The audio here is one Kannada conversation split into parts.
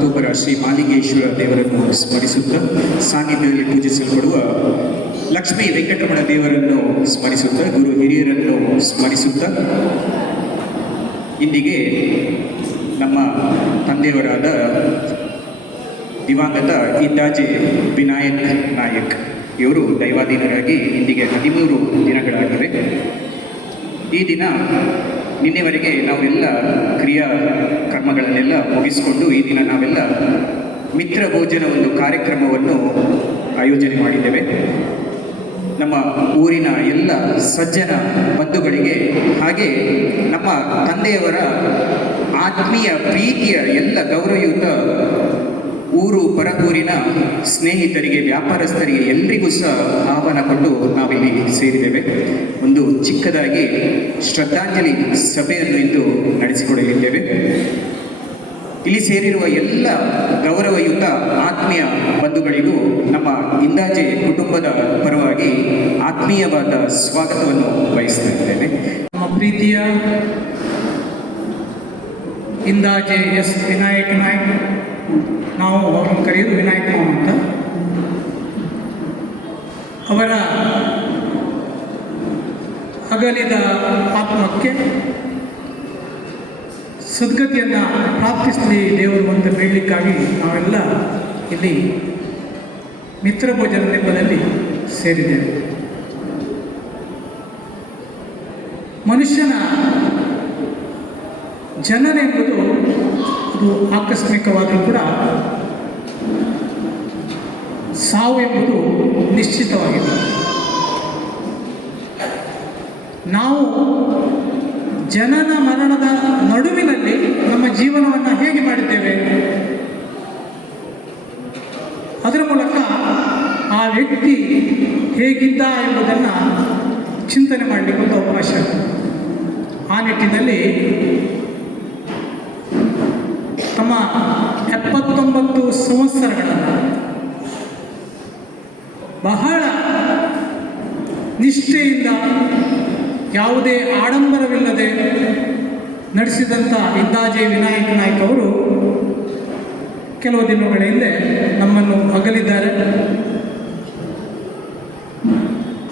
ಮತ್ತೊಬ್ಬರ ಶ್ರೀ ಮಾಲಿಂಗೇಶ್ವರ ದೇವರನ್ನು ಸ್ಮರಿಸುತ್ತಾ ಸಾನ್ನಿಧ್ಯದಲ್ಲಿ ಪೂಜಿಸಲ್ಪಡುವ ಲಕ್ಷ್ಮೀ ವೆಂಕಟರಮಣ ದೇವರನ್ನು ಸ್ಮರಿಸುತ್ತಾ ಗುರು ಹಿರಿಯರನ್ನು ಸ್ಮರಿಸುತ್ತಾ ಇಂದಿಗೆ ನಮ್ಮ ತಂದೆಯವರಾದ ದಿವಂಗತ ಇದ್ದಾಜೆ ವಿನಾಯಕ್ ನಾಯಕ್ ಇವರು ದೈವಾಧೀನರಾಗಿ ಇಂದಿಗೆ 13 ದಿನಗಳಾಗಿವೆ. ಈ ದಿನ ನಿನ್ನೆವರೆಗೆ ನಾವೆಲ್ಲ ಕ್ರಿಯಾ ಕರ್ಮಗಳನ್ನೆಲ್ಲ ಮುಗಿಸಿಕೊಂಡು ಈ ದಿನ ನಾವೆಲ್ಲ ಮಿತ್ರ ಭೋಜನ ಒಂದು ಕಾರ್ಯಕ್ರಮವನ್ನು ಆಯೋಜನೆ ಮಾಡಿದ್ದೇವೆ. ನಮ್ಮ ಊರಿನ ಎಲ್ಲ ಸಜ್ಜನ ಬಂಧುಗಳಿಗೆ ಹಾಗೆ ನಮ್ಮ ತಂದೆಯವರ ಆತ್ಮೀಯ ಪ್ರೀತಿಯ ಎಲ್ಲ ಗೌರವಯುತ ಊರು ಪರಗೂರಿನ ಸ್ನೇಹಿತರಿಗೆ ವ್ಯಾಪಾರಸ್ಥರಿಗೆ ಎಲ್ರಿಗೂ ಸಹ ಆಹ್ವಾನ ಕೊಟ್ಟು ನಾವಿಲ್ಲಿ ಸೇರಿದ್ದೇವೆ. ಒಂದು ಚಿಕ್ಕದಾಗಿ ಶ್ರದ್ಧಾಂಜಲಿ ಸಭೆಯನ್ನು ಇಂದು ನಡೆಸಿಕೊಡಲಿದ್ದೇವೆ. ಇಲ್ಲಿ ಸೇರಿರುವ ಎಲ್ಲ ಗೌರವಯುತ ಆತ್ಮೀಯ ಬಂಧುಗಳಿಗೂ ನಮ್ಮ ಇಂದಾಜೆ ಕುಟುಂಬದ ಪರವಾಗಿ ಆತ್ಮೀಯವಾದ ಸ್ವಾಗತವನ್ನು ಬಯಸ್ತಾ ಇದ್ದೇನೆ. ನಮ್ಮ ಪ್ರೀತಿಯ ಇಂದಾಜೆ ಎಸ್ ವಿನಾಯಕ್ ನಾಯಕ್, ನಾವು ಅವರನ್ನು ಕರೆಯೋದು ವಿನಾಯಕ್ ಮಾವ ಅಂತ. ಅವರ ಅಗಲಿದ ಆತ್ಮಕ್ಕೆ ಸದ್ಗತಿಯನ್ನು ಪ್ರಾಪ್ತಿಸಲಿ ದೇವರು ಅಂತ ಬೇಡಲಿಕ್ಕಾಗಿ ನಾವೆಲ್ಲ ಇಲ್ಲಿ ಮಿತ್ರ ಭೋಜನ ನೆಪದಲ್ಲಿ ಸೇರಿದ್ದೇವೆ. ಮನುಷ್ಯನ ಜನನೆಂಬುದು ಅದು ಆಕಸ್ಮಿಕವಾದರೂ ಕೂಡ ಸಾವು ಎಂಬುದು ನಿಶ್ಚಿತವಾಗಿದೆ. ನಾವು ಜನನ ಮರಣದ ನಡುವಿನಲ್ಲಿ ನಮ್ಮ ಜೀವನವನ್ನು ಹೇಗೆ ಮಾಡಿದ್ದೇವೆ, ಅದರ ಮೂಲಕ ಆ ವ್ಯಕ್ತಿ ಹೇಗಿದ್ದ ಎಂಬುದನ್ನು ಚಿಂತನೆ ಮಾಡಲಿಕ್ಕೆ ಒಂದು ಅವಕಾಶ. ಆ ನಿಟ್ಟಿನಲ್ಲಿ ತಮ್ಮ 79 ಸಂವತ್ಸರಗಳನ್ನು ಬಹಳ ನಿಷ್ಠೆಯಿಂದ ಯಾವುದೇ ಆಡಂಬರವಿಲ್ಲದೆ ನಡೆಸಿದಂಥ ಇಂದಾಜೆ ವಿನಾಯಕ್ ನಾಯಕ್ ಅವರು ಕೆಲವು ದಿನಗಳ ಹಿಂದೆ ನಮ್ಮನ್ನು ಅಗಲಿದ್ದಾರೆ.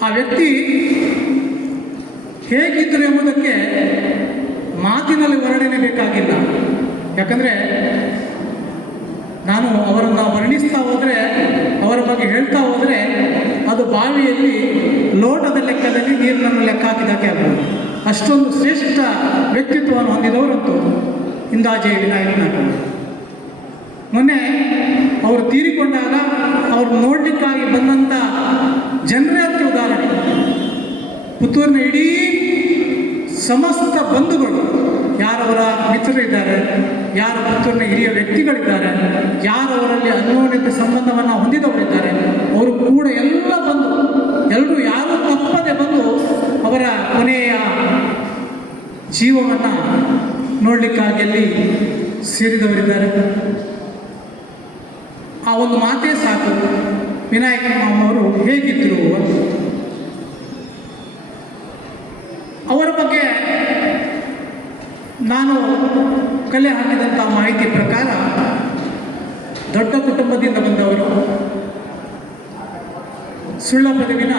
ಆ ವ್ಯಕ್ತಿ ಹೇಗಿದ್ದರು ಎಂಬುದಕ್ಕೆ ಮಾತಿನಲ್ಲಿ ವರ್ಣನೆ ಬೇಕಾಗಿಲ್ಲ. ಯಾಕಂದರೆ ನಾನು ಅವರನ್ನು ವರ್ಣಿಸ್ತಾ ಹೋದರೆ, ಅವರ ಬಗ್ಗೆ ಹೇಳ್ತಾ ಹೋದರೆ ಅದು ಬಾವಿಯಲ್ಲಿ ಲೋಟದ ಲೆಕ್ಕದಲ್ಲಿ ನೀರನ್ನು ಲೆಕ್ಕ ಹಾಕಿದಾಕೆ ಆಗ್ಬೋದು. ಅಷ್ಟೊಂದು ಶ್ರೇಷ್ಠ ವ್ಯಕ್ತಿತ್ವವನ್ನು ಹೊಂದಿದವರಂತೂ ಇಂದಾಜೆ ವಿನಾಯಕ್ ನಾಯಕ್. ಮೊನ್ನೆ ಅವರು ತೀರಿಕೊಂಡಾಗ ಅವರು ನೋಡಲಿಕ್ಕಾಗಿ ಬಂದಂಥ ಜನರೇ ಹತ್ರ ಉದಾಹರಣೆ. ಪುತ್ತೂರಿನ ಇಡೀ ಸಮಸ್ತ ಬಂಧುಗಳು, ಯಾರವರ ಮಿತ್ರರಿದ್ದಾರೆ, ಯಾರ ಪುತ್ತೂರಿನ ಹಿರಿಯ ವ್ಯಕ್ತಿಗಳಿದ್ದಾರೆ, ಯಾರವರಲ್ಲಿ ಅನ್ಯೋನ್ಯತೆ ಸಂಬಂಧವನ್ನು ಹೊಂದಿದವರಿದ್ದಾರೆ, ಅವರು ಕೂಡ ಎಲ್ಲ ಬಂದು ಎಲ್ಲರೂ ಯಾರೂ ತಪ್ಪದೆ ಬಂದು ಅವರ ಕೊನೆಯ ಜೀವವನ್ನು ನೋಡಲಿಕ್ಕಾಗಿ ಅಲ್ಲಿ ಸೇರಿದವರಿದ್ದಾರೆ. ಆ ಒಂದು ಮಾತೇ ಸಾಕು, ವಿನಾಯಕ್ ಮಾಮವರು ಹೇಗಿದ್ದರು. ಅವರ ಬಗ್ಗೆ ನಾನು ಕಲೆ ಹಾಕಿದಂಥ ಮಾಹಿತಿ ಪ್ರಕಾರ ದೊಡ್ಡ ಕುಟುಂಬದಿಂದ ಬಂದವರು. ಸುಳ್ಳಪದವಿನ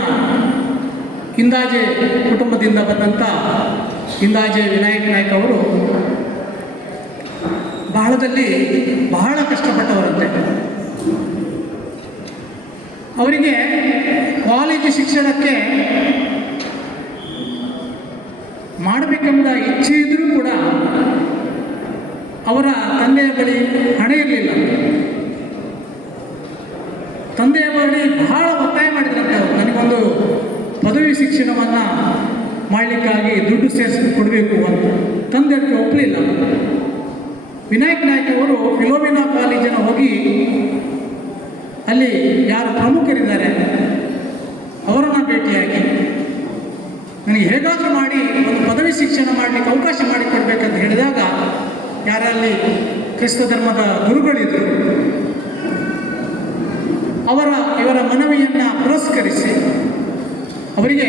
ಇಂದಾಜೆ ಕುಟುಂಬದಿಂದ ಬಂದಂಥ ಇಂದಾಜೆ ವಿನಾಯಕ್ ನಾಯಕ್ ಅವರು ಬಹಳ ಕಷ್ಟಪಟ್ಟವರಂತೆ. ಅವರಿಗೆ ಕಾಲೇಜು ಶಿಕ್ಷಣಕ್ಕೆ ಮಾಡಬೇಕೆಂಬ ಇಚ್ಛೆ ಇದ್ದರೂ ಕೂಡ ಅವರ ತಂದೆಯ ಬಳಿ ಹಣ ಇರಲಿಲ್ಲ. ತಂದೆಯ ಬಳಿ ಬಹಳ ಒತ್ತಾಯ ಮಾಡಿದ್ರಂತೆ, ನನಗೊಂದು ಪದವಿ ಶಿಕ್ಷಣವನ್ನು ಮಾಡಲಿಕ್ಕಾಗಿ ದುಡ್ಡು ಸೇರಿಸಿ ಕೊಡಬೇಕು ಅಂತ. ತಂದೆ ಅದಕ್ಕೆ ಒಪ್ಪಲಿಲ್ಲ. ವಿನಾಯಕ್ ನಾಯಕ್ ಅವರು ಫಿಲೋಮಿನಾ ಕಾಲೇಜನ್ನು ಹೋಗಿ ಅಲ್ಲಿ ಯಾರು ಪ್ರಮುಖರಿದ್ದಾರೆ ಅವರನ್ನು ಭೇಟಿಯಾಗಿ ನನಗೆ ಹೇಗಾದರೂ ಮಾಡಿ ಒಂದು ಪದವಿ ಶಿಕ್ಷಣ ಮಾಡಲಿಕ್ಕೆ ಅವಕಾಶ ಮಾಡಿಕೊಡ್ಬೇಕಂತ ಹೇಳಿದಾಗ, ಯಾರಲ್ಲಿ ಕ್ರಿಸ್ತ ಧರ್ಮದ ಗುರುಗಳಿದ್ದರು ಇವರ ಮನವಿಯನ್ನು ಪುರಸ್ಕರಿಸಿ ಅವರಿಗೆ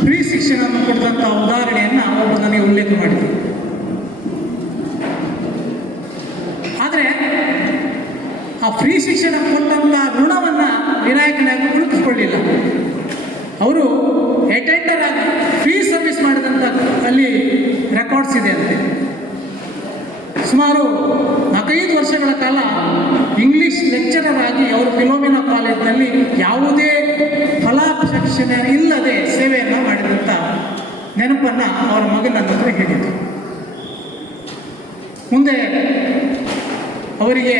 ಫ್ರೀ ಶಿಕ್ಷಣವನ್ನು ಕೊಡಿದಂಥ ಉದಾಹರಣೆಯನ್ನು ಅವರು ನನಗೆ ಉಲ್ಲೇಖ ಮಾಡಿದರು. ಆದರೆ ಆ ಫ್ರೀ ಶಿಕ್ಷಣ ಕೊಟ್ಟಂಥ ಋಣವನ್ನು ವಿನಾಯಕ ನಾಯಕ ಉಳಿಸ್ಕೊಳ್ಳಿಲ್ಲ. ಅವರು ಅಟೆಂಡರ್ ಆಗಿ ಫ್ರೀ ಸರ್ವಿಸ್ ಮಾಡಿದಂಥ ಅಲ್ಲಿ ರೆಕಾರ್ಡ್ಸ್ ಇದೆ ಅಂತೆ. ಸುಮಾರು 4-5 ವರ್ಷಗಳ ಕಾಲ ಇಂಗ್ಲೀಷ್ ಲೆಕ್ಚರರ್ ಆಗಿ ಅವರು ಫಿಲೋಮಿನಾ ಕಾಲೇಜಿನಲ್ಲಿ ಯಾವುದೇ ಫಲಾಪೇಕ್ಷಣೆ ಇಲ್ಲದೆ ಸೇವೆಯನ್ನು ಮಾಡಿದಂಥ ನೆನಪನ್ನು ಅವರ ಮಗನ ಹತ್ರ ಹೇಳಿದರು. ಮುಂದೆ ಅವರಿಗೆ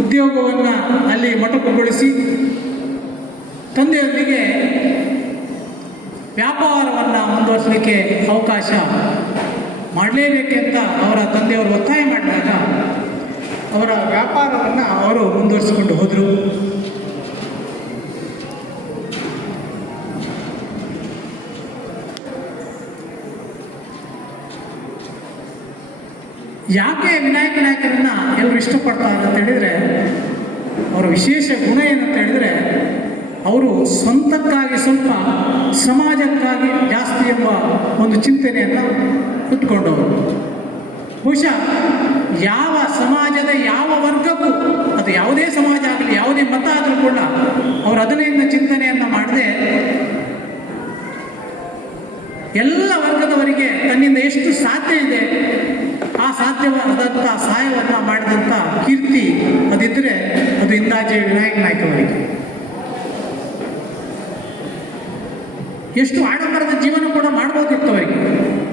ಉದ್ಯೋಗವನ್ನು ಅಲ್ಲಿ ಮೊಟಕುಗೊಳಿಸಿ ತಂದೆಯೊಂದಿಗೆ ವ್ಯಾಪಾರವನ್ನು ಮುಂದುವರಿಸಲಿಕ್ಕೆ ಅವಕಾಶ ಮಾಡಲೇಬೇಕೆಂತ ಅವರ ತಂದೆಯವರು ಒತ್ತಾಯ ಮಾಡಿದಾಗ ಅವರ ವ್ಯಾಪಾರವನ್ನು ಅವರು ಮುಂದುವರಿಸಿಕೊಂಡು ಹೋದರು. ಯಾಕೆ ವಿನಾಯಕ ನಾಯಕರನ್ನು ಎಲ್ಲರೂ ಇಷ್ಟಪಡ್ತಾರೆ ಅಂತ ಹೇಳಿದರೆ, ಅವರ ವಿಶೇಷ ಗುಣ ಏನಂತ ಹೇಳಿದರೆ, ಅವರು ಸ್ವಂತಕ್ಕಾಗಿ ಸ್ವಲ್ಪ ಸಮಾಜಕ್ಕಾಗಿ ಜಾಸ್ತಿ ಎಂಬ ಒಂದು ಚಿಂತನೆಯನ್ನು ಇಟ್ಕೊಂಡವರು. ಬಹುಶಃ ಯಾವ ಸಮಾಜದ ಯಾವ ವರ್ಗಕ್ಕೂ, ಅದು ಯಾವುದೇ ಸಮಾಜ ಆಗಲಿ ಯಾವುದೇ ಮತ ಆದರೂ ಕೂಡ ಅವರು ಅದನ್ನೆಲ್ಲ ಚಿಂತನೆಯನ್ನು ಮಾಡದೆ ಎಲ್ಲ ವರ್ಗದವರಿಗೆ ತನ್ನಿಂದ ಎಷ್ಟು ಸಾಧ್ಯ ಇದೆ ಆ ಸಾಧ್ಯವಾದಂಥ ಸಹಾಯವನ್ನು ಮಾಡಿದಂಥ ಕೀರ್ತಿ ಅದಿದ್ದರೆ ಅದು ಇಂದಾಜೆ ವಿನಾಯಕ ನಾಯಕ ಅವರಿಗೆ. ಎಷ್ಟು ಆಡಂಬರದ ಜೀವನ ಕೂಡ ಮಾಡ್ಬೋದಿತ್ತು ಅವರಿಗೆ,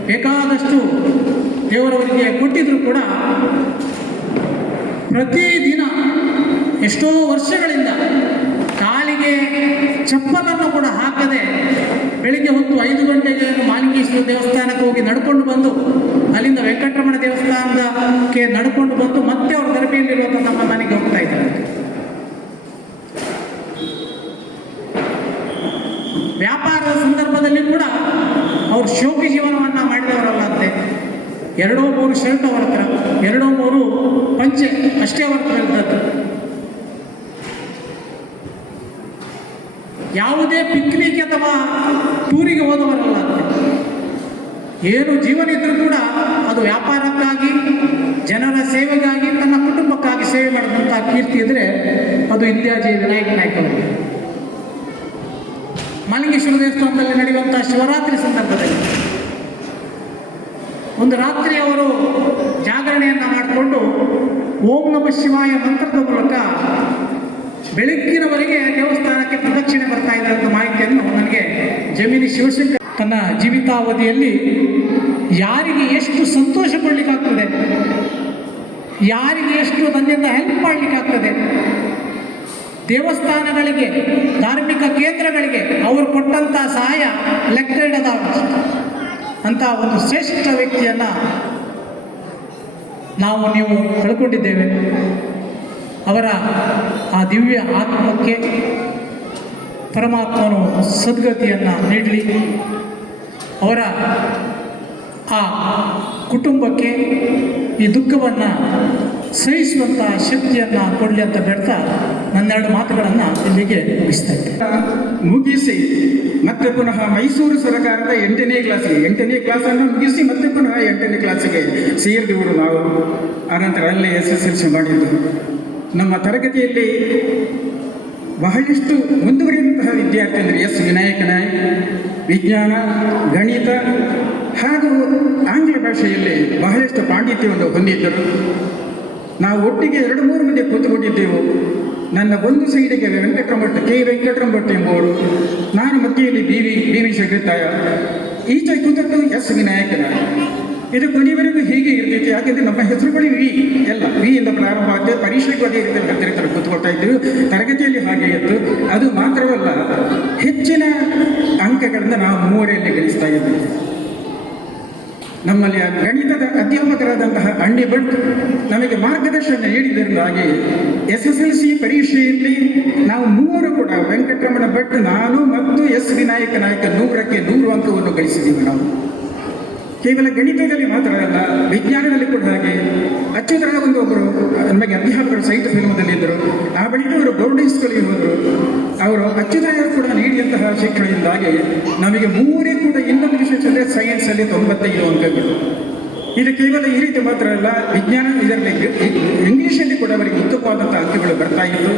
ಬೇಕಾದಷ್ಟು ದೇವರವರಿಗೆ ಕೊಟ್ಟಿದ್ರು ಕೂಡ ಪ್ರತಿದಿನ ಎಷ್ಟೋ ವರ್ಷಗಳಿಂದ ಕಾಲಿಗೆ ಚಪ್ಪಲನ್ನು ಕೂಡ ಹಾಕದೆ ಬೆಳಿಗ್ಗೆ ಹೊತ್ತು 5 ಗಂಟೆಗೆ ಮಾಲಿಂಗೇಶ್ವರ ದೇವಸ್ಥಾನಕ್ಕೆ ಹೋಗಿ ನಡ್ಕೊಂಡು ಬಂದು ಅಲ್ಲಿಂದ ವೆಂಕಟರಮಣ ದೇವಸ್ಥಾನಕ್ಕೆ ನಡ್ಕೊಂಡು ಬಂದು ಮತ್ತೆ ಅವರು ಗರ್ಭಿಣಿಯಲ್ಲಿರುವಂಥ ನಮ್ಮ ಮನೆಗೆ ಹೋಗ್ತಾ ಇದ್ದಾರೆ. ವ್ಯಾಪಾರದ ಸಂದರ್ಭದಲ್ಲಿ ಕೂಡ ಅವರು ಶೋಕಿ ಜೀವನವನ್ನು ಮಾಡಿದವರಲ್ಲ ಅಂತೆ. 2-3 ಶರ್ಟ್ ಅವರ ಹತ್ರ, 2-3 ಪಂಚೆ ಅಷ್ಟೇ ಅವರ ಹತ್ರ ಇರ್ತದ್ದು. ಯಾವುದೇ ಪಿಕ್ನಿಕ್ ಅಥವಾ ಟೂರಿಗೆ ಹೋದವರಲ್ಲ ಅಂತೆ. ಏನು ಜೀವನ ಇದ್ರೂ ಕೂಡ ಅದು ವ್ಯಾಪಾರಕ್ಕಾಗಿ, ಜನರ ಸೇವೆಗಾಗಿ, ತನ್ನ ಕುಟುಂಬಕ್ಕಾಗಿ ಸೇವೆ ಮಾಡಿದಂಥ ಕೀರ್ತಿ ಇದ್ದರೆ ಅದು ಇಂದ್ಯಾಜೆ ವಿನಾಯಕ ನಾಯಕ ಅವರಿಗೆ. ಮಾಲಿಂಗೇಶ್ವರ ದೇವಸ್ಥಾನದಲ್ಲಿ ನಡೆಯುವಂಥ ಶಿವರಾತ್ರಿ ಸಂದರ್ಭದಲ್ಲಿ ಒಂದು ರಾತ್ರಿ ಅವರು ಜಾಗರಣೆಯನ್ನು ಮಾಡಿಕೊಂಡು ಓಂ ನಮಃ ಶಿವಾಯ ಮಂತ್ರದ ಮೂಲಕ ಬೆಳಗ್ಗಿನವರೆಗೆ ದೇವಸ್ಥಾನಕ್ಕೆ ಪ್ರದಕ್ಷಿಣೆ ಬರ್ತಾ ಇದ್ದಂಥ ಮಾಹಿತಿಯನ್ನು ನನಗೆ ಜಮೀನಿ ಶಿವಶಂಕರ್ ತನ್ನ ಜೀವಿತಾವಧಿಯಲ್ಲಿ ಯಾರಿಗೆ ಎಷ್ಟು ಸಂತೋಷ ಪಡಲಿಕ್ಕಾಗ್ತದೆ, ಯಾರಿಗೆ ಎಷ್ಟು ತನ್ನಿಂದ ಹೆಲ್ಪ್ ಮಾಡಲಿಕ್ಕಾಗ್ತದೆ, ದೇವಸ್ಥಾನಗಳಿಗೆ, ಧಾರ್ಮಿಕ ಕೇಂದ್ರಗಳಿಗೆ ಅವರು ಕೊಟ್ಟಂಥ ಸಹಾಯ ಲೆಕ್ಕ ಇಡದ ಅಂಥ ಒಂದು ಶ್ರೇಷ್ಠ ವ್ಯಕ್ತಿಯನ್ನು ನೀವು ಕಳ್ಕೊಂಡಿದ್ದೇವೆ. ಅವರ ಆ ದಿವ್ಯ ಆತ್ಮಕ್ಕೆ ಪರಮಾತ್ಮನು ಸದ್ಗತಿಯನ್ನು ನೀಡಲಿ, ಅವರ ಆ ಕುಟುಂಬಕ್ಕೆ ಈ ದುಃಖವನ್ನು ಸಹಿಸುವಂಥ ಶಕ್ತಿಯನ್ನು ಕೊಡಲಿ ಅಂತ ಬೇಡ್ತಾ ನನ್ನೆರಡು ಮಾತುಗಳನ್ನು ಇಲ್ಲಿಗೆ ಮುಗಿಸ್ತಾ ಇದ್ದೇನೆ. ಮುಗಿಸಿ ಮತ್ತೆ ಪುನಃ ಮೈಸೂರು ಸರ್ಕಾರದ 8ನೇ ಕ್ಲಾಸಿಗೆ 8ನೇ ಕ್ಲಾಸನ್ನು ಮುಗಿಸಿ ಮತ್ತೆ ಪುನಃ 8ನೇ ಕ್ಲಾಸಿಗೆ ಸೇರಿದವರು ನಾವು. ಆನಂತರ ಅಲ್ಲೇ SSLC ಮಾಡಿದ್ದು. ನಮ್ಮ ತರಗತಿಯಲ್ಲಿ ಬಹಳಷ್ಟು ಮುಂದುವರಿದಂತಹ ವಿದ್ಯಾರ್ಥಿ ಅಂದರೆ ಎಸ್ ವಿನಾಯಕ ನಾಯಕ್. ವಿಜ್ಞಾನ, ಗಣಿತ ಹಾಗೂ ಆಂಗ್ಲ ಭಾಷೆಯಲ್ಲಿ ಬಹಳಷ್ಟು ಪಾಂಡಿತ್ಯವನ್ನು ಹೊಂದಿದ್ದರು. ನಾವು ಒಟ್ಟಿಗೆ 2-3 ಮಂದಿ ಕೂತುಕೊಂಡಿದ್ದೆವು. ನನ್ನ ಒಂದು ಸೈಡಿಗೆ ಕೆ ವೆಂಕಟರಮಠ ಎಂಬುವರು, ನಾನು ಮಧ್ಯೆಯಲ್ಲಿ ಬಿ ವಿ ಶಂಕರತಾಯ, ಈಚೆ ಕೂತದ್ದು ಎಸ್ ವಿನಾಯಕ ನಾಯಕ್. ಇದು ಕೊನೆಯವರೆಗೂ ಹೀಗೆ ಇರ್ತಿತ್ತು. ಯಾಕೆಂದರೆ ನಮ್ಮ ಹೆಸರುಗಳು ಎಲ್ಲ ವಿಯಿಂದ ಪ್ರಾರಂಭ ಆಗುತ್ತೆ. ಪರೀಕ್ಷೆಗೂ ಅದೇ ರೀತಿಯಲ್ಲಿ ಹತ್ತಿರ ಕೂತ್ಕೊಳ್ತಾ ಇದ್ದೆವು. ತರಗತಿಯಲ್ಲಿ ಹಾಗೆ ಇತ್ತು. ಅದು ಮಾತ್ರವಲ್ಲ, ಹೆಚ್ಚಿನ ಅಂಕಗಳನ್ನು ನಾವು 3ರಲ್ಲಿ ಗಳಿಸ್ತಾ ಇದ್ದೇವೆ. ನಮ್ಮಲ್ಲಿ ಗಣಿತದ ಅಧ್ಯಾಪಕರಾದಂತಹ ಅಣ್ಣಿ ಭಟ್ ನಮಗೆ ಮಾರ್ಗದರ್ಶನ ನೀಡಿದ್ದರಿಂದಾಗಿ SSLC ಪರೀಕ್ಷೆಯಲ್ಲಿ ನಾವು 3 ಕೂಡ ವೆಂಕಟರಮಣ ಭಟ್, ನಾನು ಮತ್ತು ಎಸ್ ವಿನಾಯಕ ನಾಯಕ 100ಕ್ಕೆ 100 ಅಂಕವನ್ನು ಗಳಿಸಿದ್ದೀವಿ. ನಾವು ಕೇವಲ ಗಣಿತದಲ್ಲಿ ಮಾತ್ರ ಅಲ್ಲ, ವಿಜ್ಞಾನದಲ್ಲಿ ಕೂಡ ಹಾಗೆ. ಅಚ್ಯುತರಾವ್ ಒಬ್ಬರು ನಮಗೆ ಅಧ್ಯಾಪಕರು ಸೈಟ್ ಫಿಲ್ಮದಲ್ಲಿದ್ದರು. ಆ ಬಳಿಕ ಅವರು ಬೋರ್ಡಿಂಗ್ ಸ್ಕೂಲಿಗೆ ಹೋದರು. ಅವರು ಅಚ್ಯುತರಾವ್ ಕೂಡ ನೀಡಿದಂತಹ ಶಿಕ್ಷಣದಿಂದಾಗಿ ನಮಗೆ 3 ಕೂಡ ಇನ್ನೊಂದು ವಿಷಯದಲ್ಲಿ ಸೈನ್ಸಲ್ಲಿ 95 ಅಂಕಗಳು. ಇದು ಕೇವಲ ಈ ರೀತಿ ಮಾತ್ರ ಅಲ್ಲ, ವಿಜ್ಞಾನ ಇದರಲ್ಲಿ ಇಂಗ್ಲೀಷಲ್ಲಿ ಕೂಡ ಅವರಿಗೆ ಉತ್ತಮವಾದಂಥ ಅಂಕಗಳು ಬರ್ತಾ ಇತ್ತು.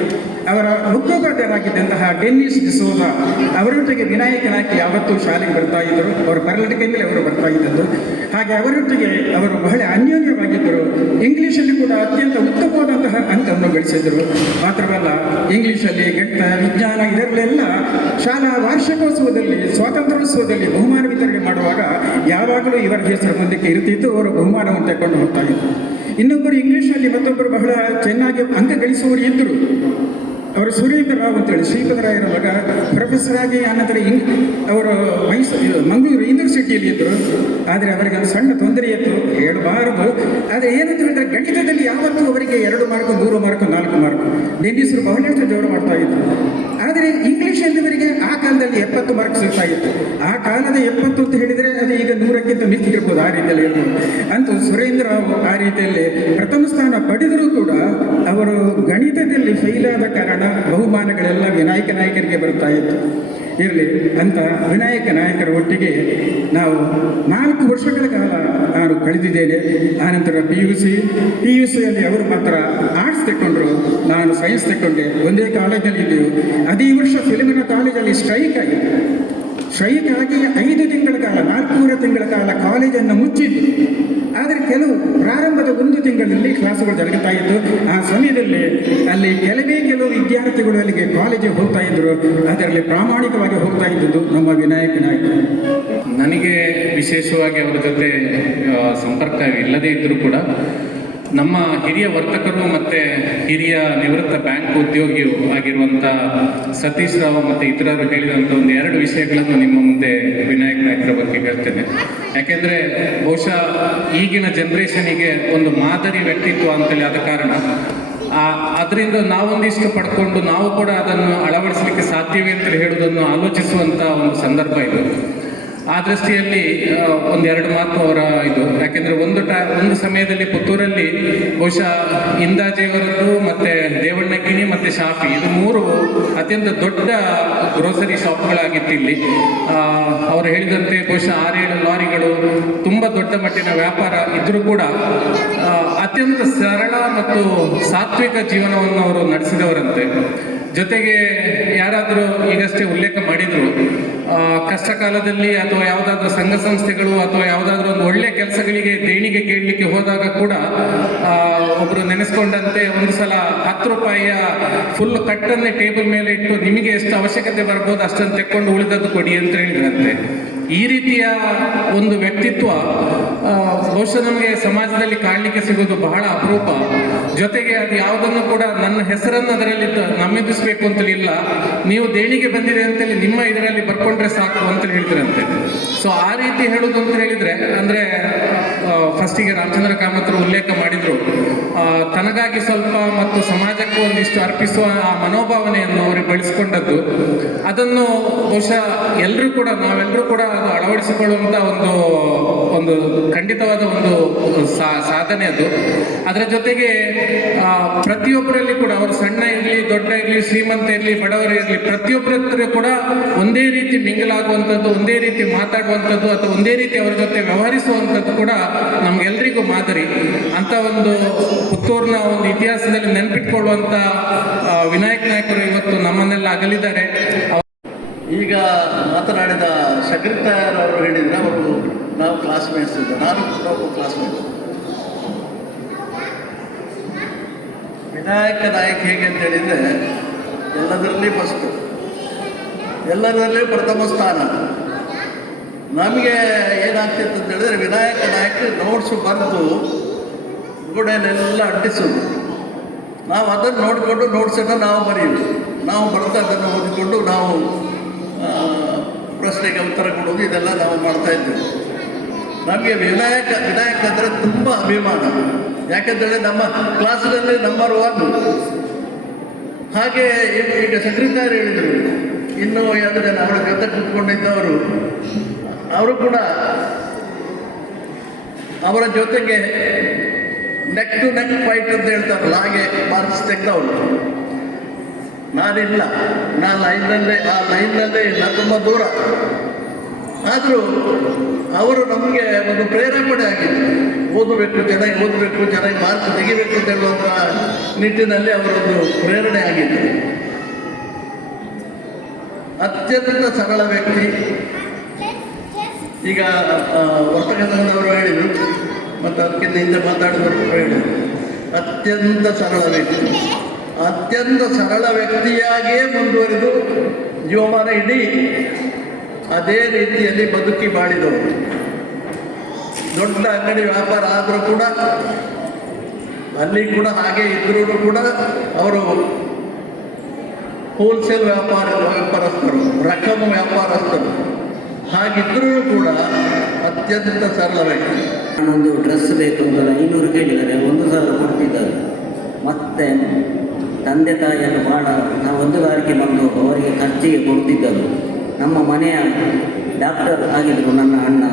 ಅವರ ಮುಖ್ಯೋಪಾಧ್ಯಾಯರಾಗಿದ್ದಂತಹ ಡೆನ್ನಿಸ್ ಡಿಸೋಜ ಅವರೊಟ್ಟಿಗೆ ವಿನಾಯಕ ನಾಯಕ್ ಯಾವತ್ತೂ ಶಾಲೆಗೆ ಬರ್ತಾ ಇದ್ದರು. ಅವರು ಬರವಣಿಗೆಯಿಂದಲೇ ಅವರು ಬರ್ತಾ ಇದ್ದದ್ದು. ಹಾಗೆ ಅವರೊಟ್ಟಿಗೆ ಅವರು ಬಹಳ ಅನ್ಯೋನ್ಯವಾಗಿದ್ದರು. ಇಂಗ್ಲೀಷಲ್ಲಿ ಕೂಡ ಅತ್ಯಂತ ಉತ್ತಮವಾದಂತಹ ಅಂಕವನ್ನು ಗಳಿಸಿದರು. ಮಾತ್ರವಲ್ಲ, ಇಂಗ್ಲೀಷಲ್ಲಿ ಗಣಿತ, ವಿಜ್ಞಾನ ಇದರಲ್ಲೆಲ್ಲ ಶಾಲಾ ವಾರ್ಷಿಕೋತ್ಸವದಲ್ಲಿ, ಸ್ವಾತಂತ್ರ್ಯೋತ್ಸವದಲ್ಲಿ ಬಹುಮಾನ ವಿತರಣೆ ಮಾಡುವಾಗ ಯಾವಾಗಲೂ ಇವರ ಹೆಸರು ಮುಂದಕ್ಕೆ ಇರುತ್ತಿದ್ದು, ಅವರು ಬಹುಮಾನವನ್ನು ತಗೊಂಡು ಹೋಗ್ತಾ ಇದ್ದರು. ಇನ್ನೊಬ್ಬರು ಇಂಗ್ಲೀಷಲ್ಲಿ ಮತ್ತೊಬ್ಬರು ಬಹಳ ಚೆನ್ನಾಗಿ ಅಂಕ ಗಳಿಸುವವರು ಇದ್ದರು. ಅವರು ಸುರೇಂದ್ರ ರಾವ್ ಅಂತೇಳಿ ಶ್ರೀಪದರಾಯರ ಮಗ ಪ್ರೊಫೆಸರ್ ಆಗಿ ಆನಂತರ ಅವರು ಮಂಗಳೂರು ಯೂನಿವರ್ಸಿಟಿಯಲ್ಲಿ ಇದ್ದರು. ಆದರೆ ಅವರಿಗೆ ಒಂದು ಸಣ್ಣ ತೊಂದರೆ ಇತ್ತು, ಹೇಳಬಾರದು. ಆದರೆ ಏನಂತ ಹೇಳಿದ್ರೆ, ಗಣಿತದಲ್ಲಿ ಯಾವತ್ತೂ ಅವರಿಗೆ 2 ಮಾರ್ಕು, 3 ಮಾರ್ಕು, 4 ಮಾರ್ಕು ಡೆನ್ನಿಸರು ಬಹಳಷ್ಟು ಜೋರು ಮಾಡ್ತಾ ಇದ್ರು. ಆದರೆ ಇಂಗ್ಲೀಷ್ ಎಂದವರಿಗೆ ಆ ಕಾಲದಲ್ಲಿ 70 ಮಾರ್ಕ್ ಸಿಗ್ತಾ ಇತ್ತು. ಆ ಕಾಲದ 70 ಅಂತ ಹೇಳಿದರೆ ಅದು ಈಗ 100ಕ್ಕಿಂತ ಮಿಕ್ಕಿರ್ಬೋದು, ಆ ರೀತಿಯಲ್ಲಿ ಇರ್ಬೋದು. ಅಂತೂ ಸುರೇಂದ್ರ ರಾವ್ ಆ ರೀತಿಯಲ್ಲಿ ಪ್ರಥಮ ಸ್ಥಾನ ಪಡೆದರೂ ಕೂಡ ಅವರು ಗಣಿತದಲ್ಲಿ ಫೈಲಾದ ಕಾರಣ ಬಹುಮಾನಗಳೆಲ್ಲ ವಿನಾಯಕ ನಾಯಕರಿಗೆ ಬರ್ತಾ ಇತ್ತು. ಇರಲಿ ಅಂತ ವಿನಾಯಕ ನಾಯಕರ ಒಟ್ಟಿಗೆ ನಾವು 4 ವರ್ಷಗಳ ಕಾಲ ನಾನು ಕಳೆದಿದ್ದೇನೆ. ಆನಂತರ PUCಯಲ್ಲಿ ಅವರು ಮಾತ್ರ ಆರ್ಟ್ಸ್ ತೆಕ್ಕೊಂಡ್ರು, ನಾನು ಸೈನ್ಸ್ ತೆಕ್ಕೊಂಡೆ. ಒಂದೇ ಕಾಲೇಜಲ್ಲಿ ಇದ್ದೆವು. ಅದೇ ವರ್ಷ ಫಿಲ್ಮಿನ ಕಾಲೇಜಲ್ಲಿ ಸ್ಟ್ರೈಕ್ ಆಗಿದೆ. ಸ್ಟ್ರೈಕ್ ಆಗಿ 5 ತಿಂಗಳ ಕಾಲ, 4 ತಿಂಗಳ ಕಾಲ ಕಾಲೇಜನ್ನು ಮುಚ್ಚಿದ್ದು. ಆದರೆ ಕೆಲವು ಪ್ರಾರಂಭದ 1 ತಿಂಗಳಲ್ಲಿ ಕ್ಲಾಸುಗಳು ಜರುಗುತ್ತಾ ಇದ್ದು. ಆ ಸಮಯದಲ್ಲಿ ಅಲ್ಲಿ ಕೆಲವು ವಿದ್ಯಾರ್ಥಿಗಳು ಅಲ್ಲಿಗೆ ಕಾಲೇಜಿಗೆ ಹೋಗ್ತಾ ಇದ್ದರು. ಅದರಲ್ಲಿ ಪ್ರಾಮಾಣಿಕವಾಗಿ ಹೋಗ್ತಾ ಇದ್ದದ್ದು ನಮ್ಮ ವಿನಾಯಕ ನಾಯಕ. ನನಗೆ ವಿಶೇಷವಾಗಿ ಅವರ ಜೊತೆ ಸಂಪರ್ಕ ಇಲ್ಲದೇ ಇದ್ದರೂ ಕೂಡ ನಮ್ಮ ಹಿರಿಯ ವರ್ತಕರು ಮತ್ತು ಹಿರಿಯ ನಿವೃತ್ತ ಬ್ಯಾಂಕ್ ಉದ್ಯೋಗಿಯೂ ಆಗಿರುವಂಥ ಸತೀಶ್ ರಾವ್ ಮತ್ತು ಇತರರು ಹೇಳಿದಂಥ 2 ವಿಷಯಗಳನ್ನು ನಿಮ್ಮ ಮುಂದೆ ವಿನಾಯಕ ನಾಯಕರ ಬಗ್ಗೆ ಹೇಳ್ತೇನೆ. ಯಾಕೆಂದರೆ ಬಹುಶಃ ಈಗಿನ ಜನ್ರೇಷನಿಗೆ ಒಂದು ಮಾದರಿ ವ್ಯಕ್ತಿತ್ವ ಅಂತೇಳಿ ಆದ ಕಾರಣ ಅದರಿಂದ ನಾವೊಂದಿಷ್ಟು ಪಡ್ಕೊಂಡು ನಾವು ಕೂಡ ಅದನ್ನು ಅಳವಡಿಸಲಿಕ್ಕೆ ಸಾಧ್ಯವೇ ಅಂತ ಹೇಳುವುದನ್ನು ಆಲೋಚಿಸುವಂಥ ಒಂದು ಸಂದರ್ಭ ಇದು. ಆ ದೃಷ್ಟಿಯಲ್ಲಿ 1-2 ಮಾತು ಅವರ ಇದು. ಯಾಕೆಂದರೆ ಒಂದು ಸಮಯದಲ್ಲಿ ಪುತ್ತೂರಲ್ಲಿ ಬಹುಶಃ ಇಂದಾಜೆಯವರದ್ದು ಮತ್ತು ದೇವಣ್ಣಗಿಣಿ ಮತ್ತು ಶಾಫಿ, ಇದು 3 ಅತ್ಯಂತ ದೊಡ್ಡ ಗ್ರೋಸರಿ ಶಾಪ್ಗಳಾಗಿತ್ತು ಇಲ್ಲಿ. ಅವರು ಹೇಳಿದಂತೆ ಬಹುಶಃ 6-7 ಲಾರಿಗಳು, ತುಂಬ ದೊಡ್ಡ ಮಟ್ಟಿನ ವ್ಯಾಪಾರ ಇದ್ದರೂ ಕೂಡ ಅತ್ಯಂತ ಸರಳ ಮತ್ತು ಸಾತ್ವಿಕ ಜೀವನವನ್ನು ಅವರು ನಡೆಸಿದವರಂತೆ. ಜೊತೆಗೆ ಯಾರಾದರೂ ಈಗಷ್ಟೇ ಉಲ್ಲೇಖ ಮಾಡಿದರು, ಕಷ್ಟ ಕಾಲದಲ್ಲಿ ಅಥವಾ ಯಾವುದಾದ್ರೂ ಸಂಘ ಸಂಸ್ಥೆಗಳು ಅಥವಾ ಯಾವುದಾದ್ರೂ ಒಂದು ಒಳ್ಳೆಯ ಕೆಲಸಗಳಿಗೆ ದೇಣಿಗೆ ಕೇಳಲಿಕ್ಕೆ ಹೋದಾಗ ಕೂಡ ಒಬ್ಬರು ನೆನೆಸ್ಕೊಂಡಂತೆ ಒಂದು ಸಲ 10 ರೂಪಾಯಿಯ ಫುಲ್ ಕಟ್ಟನ್ನೇ ಟೇಬಲ್ ಮೇಲೆ ಇಟ್ಟು ನಿಮಗೆ ಎಷ್ಟು ಅವಶ್ಯಕತೆ ಬರ್ಬೋದು ಅಷ್ಟನ್ನು ತೆಕ್ಕೊಂಡು ಉಳಿದದ್ದು ಕೊಡಿ ಅಂತ ಹೇಳಿದ್ರಂತೆ. ಈ ರೀತಿಯ ಒಂದು ವ್ಯಕ್ತಿತ್ವ ಬಹುಶಃ ನಮಗೆ ಸಮಾಜದಲ್ಲಿ ಕಾಣಲಿಕ್ಕೆ ಸಿಗೋದು ಬಹಳ ಅಪರೂಪ. ಜೊತೆಗೆ ಅದು ಯಾವುದನ್ನು ಕೂಡ ನನ್ನ ಹೆಸರನ್ನು ಅದರಲ್ಲಿ ನಮೂದಿಸಬೇಕು ಅಂತಲೇ ಇಲ್ಲ, ನೀವು ದೇಣಿಗೆ ಬಂದಿದೆ ಅಂತೇಳಿ ನಿಮ್ಮ ಇದರಲ್ಲಿ ಬರ್ಕೊಂಡ್ರೆ ಸಾಕು ಅಂತ ಹೇಳಿದ್ರಂತೆ. ಸೊ ಆ ರೀತಿ ಹೇಳುವುದು ಅಂತ ಹೇಳಿದರೆ, ಅಂದರೆ ಫಸ್ಟಿಗೆ ರಾಮಚಂದ್ರ ಕಾಮತ್ರು ಉಲ್ಲೇಖ ಮಾಡಿದರು, ತನಗಾಗಿ ಸ್ವಲ್ಪ ಮತ್ತು ಸಮಾಜಕ್ಕೂ ಒಂದಿಷ್ಟು ಅರ್ಪಿಸುವ ಆ ಮನೋಭಾವನೆಯನ್ನು ಅವರು ಬೆಳೆಸ್ಕೊಂಡದ್ದು. ಅದನ್ನು ಬಹುಶಃ ನಾವೆಲ್ಲರೂ ಕೂಡ ಅದು ಅಳವಡಿಸಿಕೊಳ್ಳುವಂಥ ಒಂದು ಖಂಡಿತವಾದ ಒಂದು ಸಾಧನೆ ಅದು. ಅದರ ಜೊತೆಗೆ ಪ್ರತಿಯೊಬ್ಬರಲ್ಲಿ ಕೂಡ ಅವರು ಸಣ್ಣ ಇರಲಿ, ದೊಡ್ಡ ಇರಲಿ, ಶ್ರೀಮಂತ ಇರಲಿ, ಬಡವರು ಇರಲಿ, ಪ್ರತಿಯೊಬ್ಬರ ಕೂಡ ಒಂದೇ ರೀತಿ ಮಿಂಗಲಾಗುವಂಥದ್ದು, ಒಂದೇ ರೀತಿ ಮಾತಾಡುವಂಥದ್ದು ಅಥವಾ ಒಂದೇ ರೀತಿ ಅವರ ಜೊತೆ ವ್ಯವಹರಿಸುವಂಥದ್ದು ಕೂಡ ನಮಗೆಲ್ಲರಿಗೂ ಮಾದರಿ. ಅಂತ ಒಂದು ಪುತ್ತೂರಿನ ಒಂದು ಇತಿಹಾಸದಲ್ಲಿ ನೆನಪಿಟ್ಕೊಳ್ಳುವಂಥ ವಿನಾಯಕ ನಾಯಕರು ಇವತ್ತು ನಮ್ಮನ್ನೆಲ್ಲ ಅಗಲಿದ್ದಾರೆ. ಈಗ ಮಾತನಾಡಿದ ಶಕರಿತಾಯರ್ ಅವರು ಹೇಳಿದರೆ, ನಾವು ಕ್ಲಾಸ್ಮೇಟ್ಸ್ ಇದ್ದ, ನಾನು ಕೂಡ ಕ್ಲಾಸ್ಮೇಟ್. ವಿನಾಯಕ ನಾಯಕ್ ಹೇಗೆ ಅಂತ ಹೇಳಿದರೆ, ಎಲ್ಲದರಲ್ಲಿ ಫಸ್ಟು, ಎಲ್ಲದರಲ್ಲಿ ಪ್ರಥಮ ಸ್ಥಾನ. ನಮಗೆ ಏನಾಗ್ತಿತ್ತು ಅಂತ ಹೇಳಿದರೆ, ವಿನಾಯಕ ನಾಯಕ್ ನೋಟ್ಸು ಬರೆದು ಗೋಡೆಯಲ್ಲೆಲ್ಲ ಅಂಟಿಸೋದು. ನಾವು ಅದನ್ನು ನೋಡಿಕೊಂಡು ನೋಟ್ಸನ್ನು ನಾವು ಬರೆಯೋದು. ನಾವು ಬರೆದು ಅದನ್ನು ಓದಿಕೊಂಡು ನಾವು ಪ್ರಶ್ನೆಗೆ ಉತ್ತರ ಕೊಡೋದು, ಇದೆಲ್ಲ ನಾವು ಮಾಡ್ತಾಯಿದ್ದೇವೆ. ನಮಗೆ ವಿನಾಯಕ ಅಂದರೆ ತುಂಬ ಅಭಿಮಾನ. ಯಾಕೆಂದರೆ ನಮ್ಮ ಕ್ಲಾಸಿನಲ್ಲಿ ನಂಬರ್ 1. ಹಾಗೆ ಈಗ ಸಕ್ರಿತಾಯರು ಹೇಳಿದರು, ಇನ್ನೂ ಅಂದರೆ ಅವರ ಜೊತೆ ಕೂತ್ಕೊಂಡಿದ್ದವರು, ಅವರು ಕೂಡ ಅವರ ಜೊತೆಗೆ ನೆಕ್ ಟು ನೆಕ್ ಫೈಟ್ ಅಂತ ಹೇಳ್ತಾರಲ್ಲ, ಹಾಗೆ ಮಾರ್ಕ್ಸ್ ತೆಗೆದವರು. ನಾನಿಲ್ಲ, ಆ ಲೈನ್ನಲ್ಲೇ ಇಲ್ಲ, ತುಂಬ ದೂರ. ಆದರೂ ಅವರು ನಮಗೆ ಒಂದು ಪ್ರೇರೇಪಣೆ ಆಗಿತ್ತು. ಓದಬೇಕು, ಚೆನ್ನಾಗಿ ಮಾರ್ಕ್ ತೆಗಿಬೇಕು ಅಂತ ಹೇಳುವಂಥ ನಿಟ್ಟಿನಲ್ಲಿ ಅವರೊಂದು ಪ್ರೇರಣೆ ಆಗಿತ್ತು. ಅತ್ಯಂತ ಸರಳ ವ್ಯಕ್ತಿ. ಈಗ ವರ್ತಕದವರು ಹೇಳಿದರು ಮತ್ತು ಅದಕ್ಕಿಂತ ಹಿಂದೆ ಮಾತಾಡಿದವರು ಹೇಳಿದರು, ಅತ್ಯಂತ ಸರಳ ವ್ಯಕ್ತಿ. ಅತ್ಯಂತ ಸರಳ ವ್ಯಕ್ತಿಯಾಗಿಯೇ ಮುಂದುವರಿದು ಜೀವಮಾನ ಇಡೀ ಅದೇ ರೀತಿಯಲ್ಲಿ ಬದುಕಿ ಬಾಳಿದವರು. ದೊಡ್ಡ ಅಂಗಡಿ ವ್ಯಾಪಾರ ಆದರೂ ಕೂಡ ಅಲ್ಲಿ ಕೂಡ ಹಾಗೆ ಇದ್ರೂ ಕೂಡ ಅವರು ಹೋಲ್ಸೇಲ್ ವ್ಯಾಪಾರಸ್ಥರು, ರಕಮ್ ವ್ಯಾಪಾರಸ್ಥರು. ಹಾಗಿದ್ರೂ ಕೂಡ ಅತ್ಯಂತ ಸರಳ ವ್ಯಕ್ತಿ. ನಾನೊಂದು ಡ್ರೆಸ್ ಬೇಕು ಅಂತ 500 ಕೇಳಿದರೆ 1,000 ಕೊಡ್ತಿದ್ದಾರೆ. ಮತ್ತೆ ತಂದೆ ತಾಯಿಯನ್ನು ಭಾಳ ನಾವು ಹೊಂದುಗಾರಿಕೆ ಬಂದು ಅವರಿಗೆ ಖರ್ಚಿಗೆ ಕೊಡ್ತಿದ್ದರು. ನಮ್ಮ ಮನೆಯ ಡಾಕ್ಟರ್ ಆಗಿದ್ದರು ನನ್ನ ಅಣ್ಣ.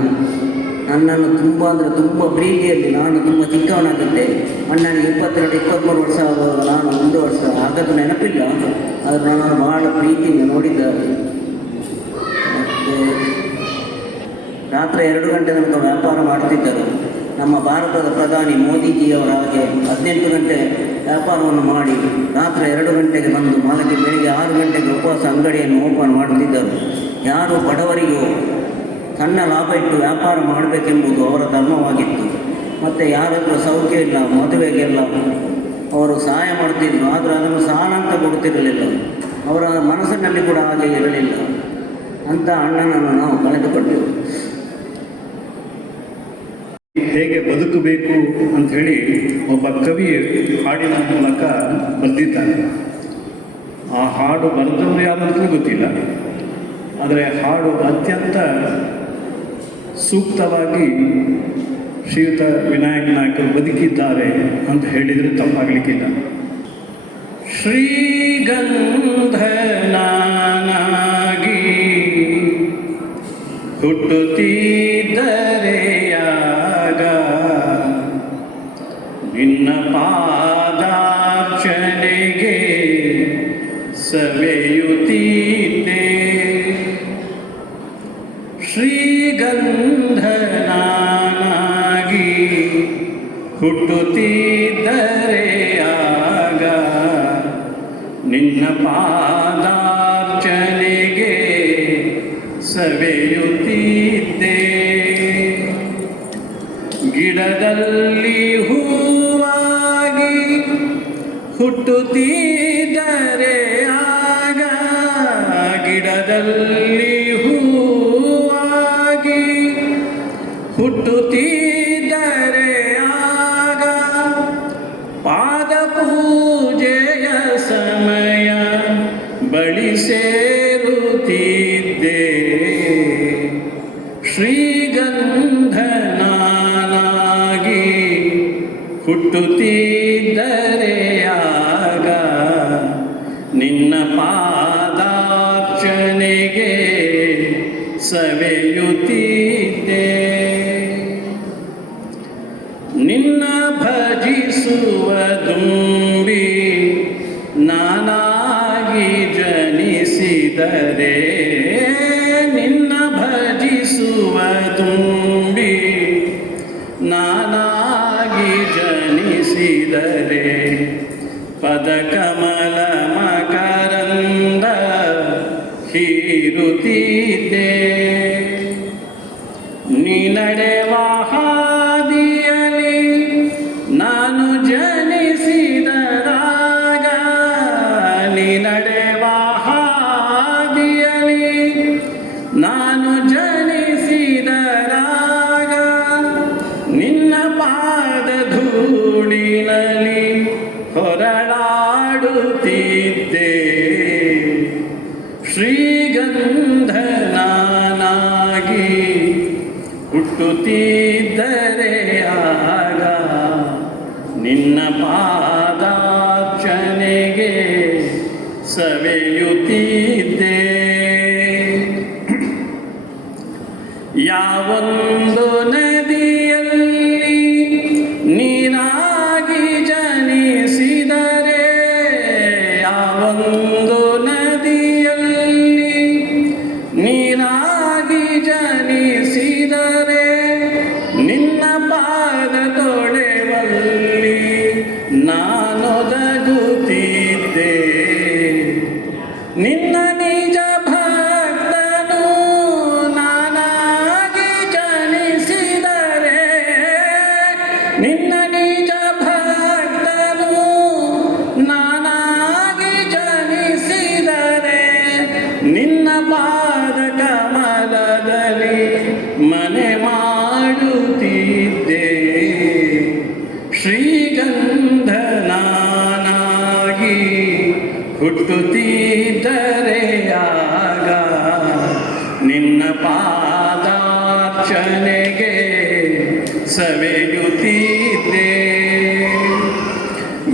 ನನ್ನನ್ನು ತುಂಬ ಅಂದರೆ ತುಂಬ ಪ್ರೀತಿಯಲ್ಲಿ, ನಾನು ತುಂಬ ಚಿಕ್ಕವನಾಗಿದ್ದೆ. ಅಣ್ಣನಿಗೆ 22-23 ವರ್ಷ ಆಗುವಾಗ ನಾನು 1 ವರ್ಷ ಆಗದು ನೆನಪಿಲ್ಲ, ಆದರೆ ನನ್ನನ್ನು ಭಾಳ ಪ್ರೀತಿಯಿಂದ ನೋಡಿದ್ದಾರೆ. ಮತ್ತು ರಾತ್ರಿ 2 ಗಂಟೆ ತನಕ ವ್ಯಾಪಾರ ಮಾಡ್ತಿದ್ದರು. ನಮ್ಮ ಭಾರತದ ಪ್ರಧಾನಿ ಮೋದಿಜಿಯವರ ಹಾಗೆ 18 ಗಂಟೆ ವ್ಯಾಪಾರವನ್ನು ಮಾಡಿ ರಾತ್ರಿ 2 ಗಂಟೆಗೆ ಬಂದು ಮಲಗಿ ಬೆಳಿಗ್ಗೆ 6 ಗಂಟೆಗೆ ಉಪವಾಸ ಅಂಗಡಿಯನ್ನು ಓಪನ್ ಮಾಡುತ್ತಿದ್ದರು. ಯಾರು ಬಡವರಿಗೂ ಸಣ್ಣ ಲಾಭ ಇಟ್ಟು ವ್ಯಾಪಾರ ಮಾಡಬೇಕೆಂಬುದು ಅವರ ಧರ್ಮವಾಗಿತ್ತು. ಮತ್ತು ಯಾರಾದರೂ ಸೌಖ್ಯ ಇಲ್ಲ, ಮದುವೆಗೆಲ್ಲ ಅವರು ಸಹಾಯ ಮಾಡ್ತಿದ್ರು. ಆದರೆ ಅದನ್ನು ಸಾಲ ಅಂತ ಕೊಡ್ತಿರಲಿಲ್ಲ. ಅವರ ಮನಸ್ಸಿನಲ್ಲಿ ಕೂಡ ಹಾಗೆ ಇರಲಿಲ್ಲ. ಅಂಥ ಅಣ್ಣನನ್ನು ನಾವು ಕಳೆದುಕೊಂಡೆವು. ಹೇಗೆ ಬದುಕಬೇಕು ಅಂಥೇಳಿ ಒಬ್ಬ ಕವಿ ಹಾಡಿನ ಮೂಲಕ ಬರೆದಿದ್ದಾನೆ. ಆ ಹಾಡು ಬರೆದವರು ಯಾರಂತಲೂ ಗೊತ್ತಿಲ್ಲ, ಆದರೆ ಹಾಡು ಅತ್ಯಂತ ಸೂಕ್ತವಾಗಿ ಶ್ರೀಯುತ ವಿನಾಯಕ ನಾಯಕರು ಬದುಕಿದ್ದಾರೆ ಅಂತ ಹೇಳಿದರೆ ತಪ್ಪಾಗಲಿಕ್ಕಿಲ್ಲ. ಶ್ರೀಗಂಧನಾಗಿ ಹುಟ್ಟುತ್ತಿದ್ದರೆಯಾಗ ನಿನ್ನ ಪಾದಾರ್ಚನೆಗೆ ಸವೆಯುತ್ತಿದ್ದೆ. ಶ್ರೀಗಂಧನಾಗಿ ಹುಟ್ಟುತ್ತಿದ್ದರೆಯಾಗ ನಿನ್ನ ಪಾದಾರ್ಚನೆಗೆ ಸವೆಯುತ್ತಿದ್ದೆ. ಗಿಡದಲ್ಲಿ ಹೂವಾಗಿ ಹುಟ್ಟುತ್ತಿದ್ದರೆ ಆಗ, ಗಿಡದಲ್ಲಿ ಹೂವಾಗಿ ಹುಟ್ಟುತ್ತಿದ್ದರೆ ಆಗ ಪಾದ ಪೂಜೆಯ ಸಮಯ ಬಳಿ ಸೇರುತ್ತಿದ್ದೆ. ಶ್ರೀಗಂಧನಾಗಿ ಹುಟ್ಟುತ್ತಿದ್ದರೆಯಾಗ ನಿನ್ನ ಪಾದಾರ್ಚನೆಗೆ ಸವೆಯುತ್ತಿದ್ದೆ. ನಿನ್ನ ಭಜಿಸುವ ದುಂಬಿ ನಾನಾಗಿ ಜನಿಸಿದರೆ, ನಿನ್ನ ಭಜಿಸುವ ತುಂಬಿ ನಾನಾಗಿ ಜನಿಸಿದರೆ ಪದಕಮಲ ಮಕರಂದ ಹೀರುತ್ತಿದ್ದೆ. ನೀ ನಡೆವ ಹಾದಿಯಲ್ಲಿ ನಾನು ಜನಿಸಿದರಾಗ, ನೀ ನಡೆವ ಹಾದಿಯಲ್ಲಿ ನಾನು ಜನಿಸಿದರಾಗ ನಿನ್ನ ಪಾದ ಧೂಳಿನಲ್ಲಿ ಹೊರಳಾಡುತ್ತಿದ್ದೆ. ಶ್ರೀಗಂಧನಾಗಿ ಹುಟ್ಟುತ್ತಿದ್ದರೆ ಆಗ ನಿನ್ನ ಪಾದಾರ್ಚನೆಗೆ ಸವೆಯುತ್ತಿದ್ದೆ. ಯಾವೊಂದು ನದಿಯಲ್ಲಿ ನೀನಾಗಿ ಜನಿಸಿದರೆ, ಯಾವೊಂದು ನದಿಯಲ್ಲಿ ನೀನಾಗಿ ಜನಿಸಿದರೆ ನಿನ್ನ ಪಾದ ಶ್ರೀಗಂಧನಾಗಿ ಹುಟ್ಟುತ್ತಿದ್ದರೆ ಆಗ ನಿನ್ನ ಪಾದಾರ್ಚನೆಗೆ ಸವೆಯುತ್ತಿದ್ದೆ.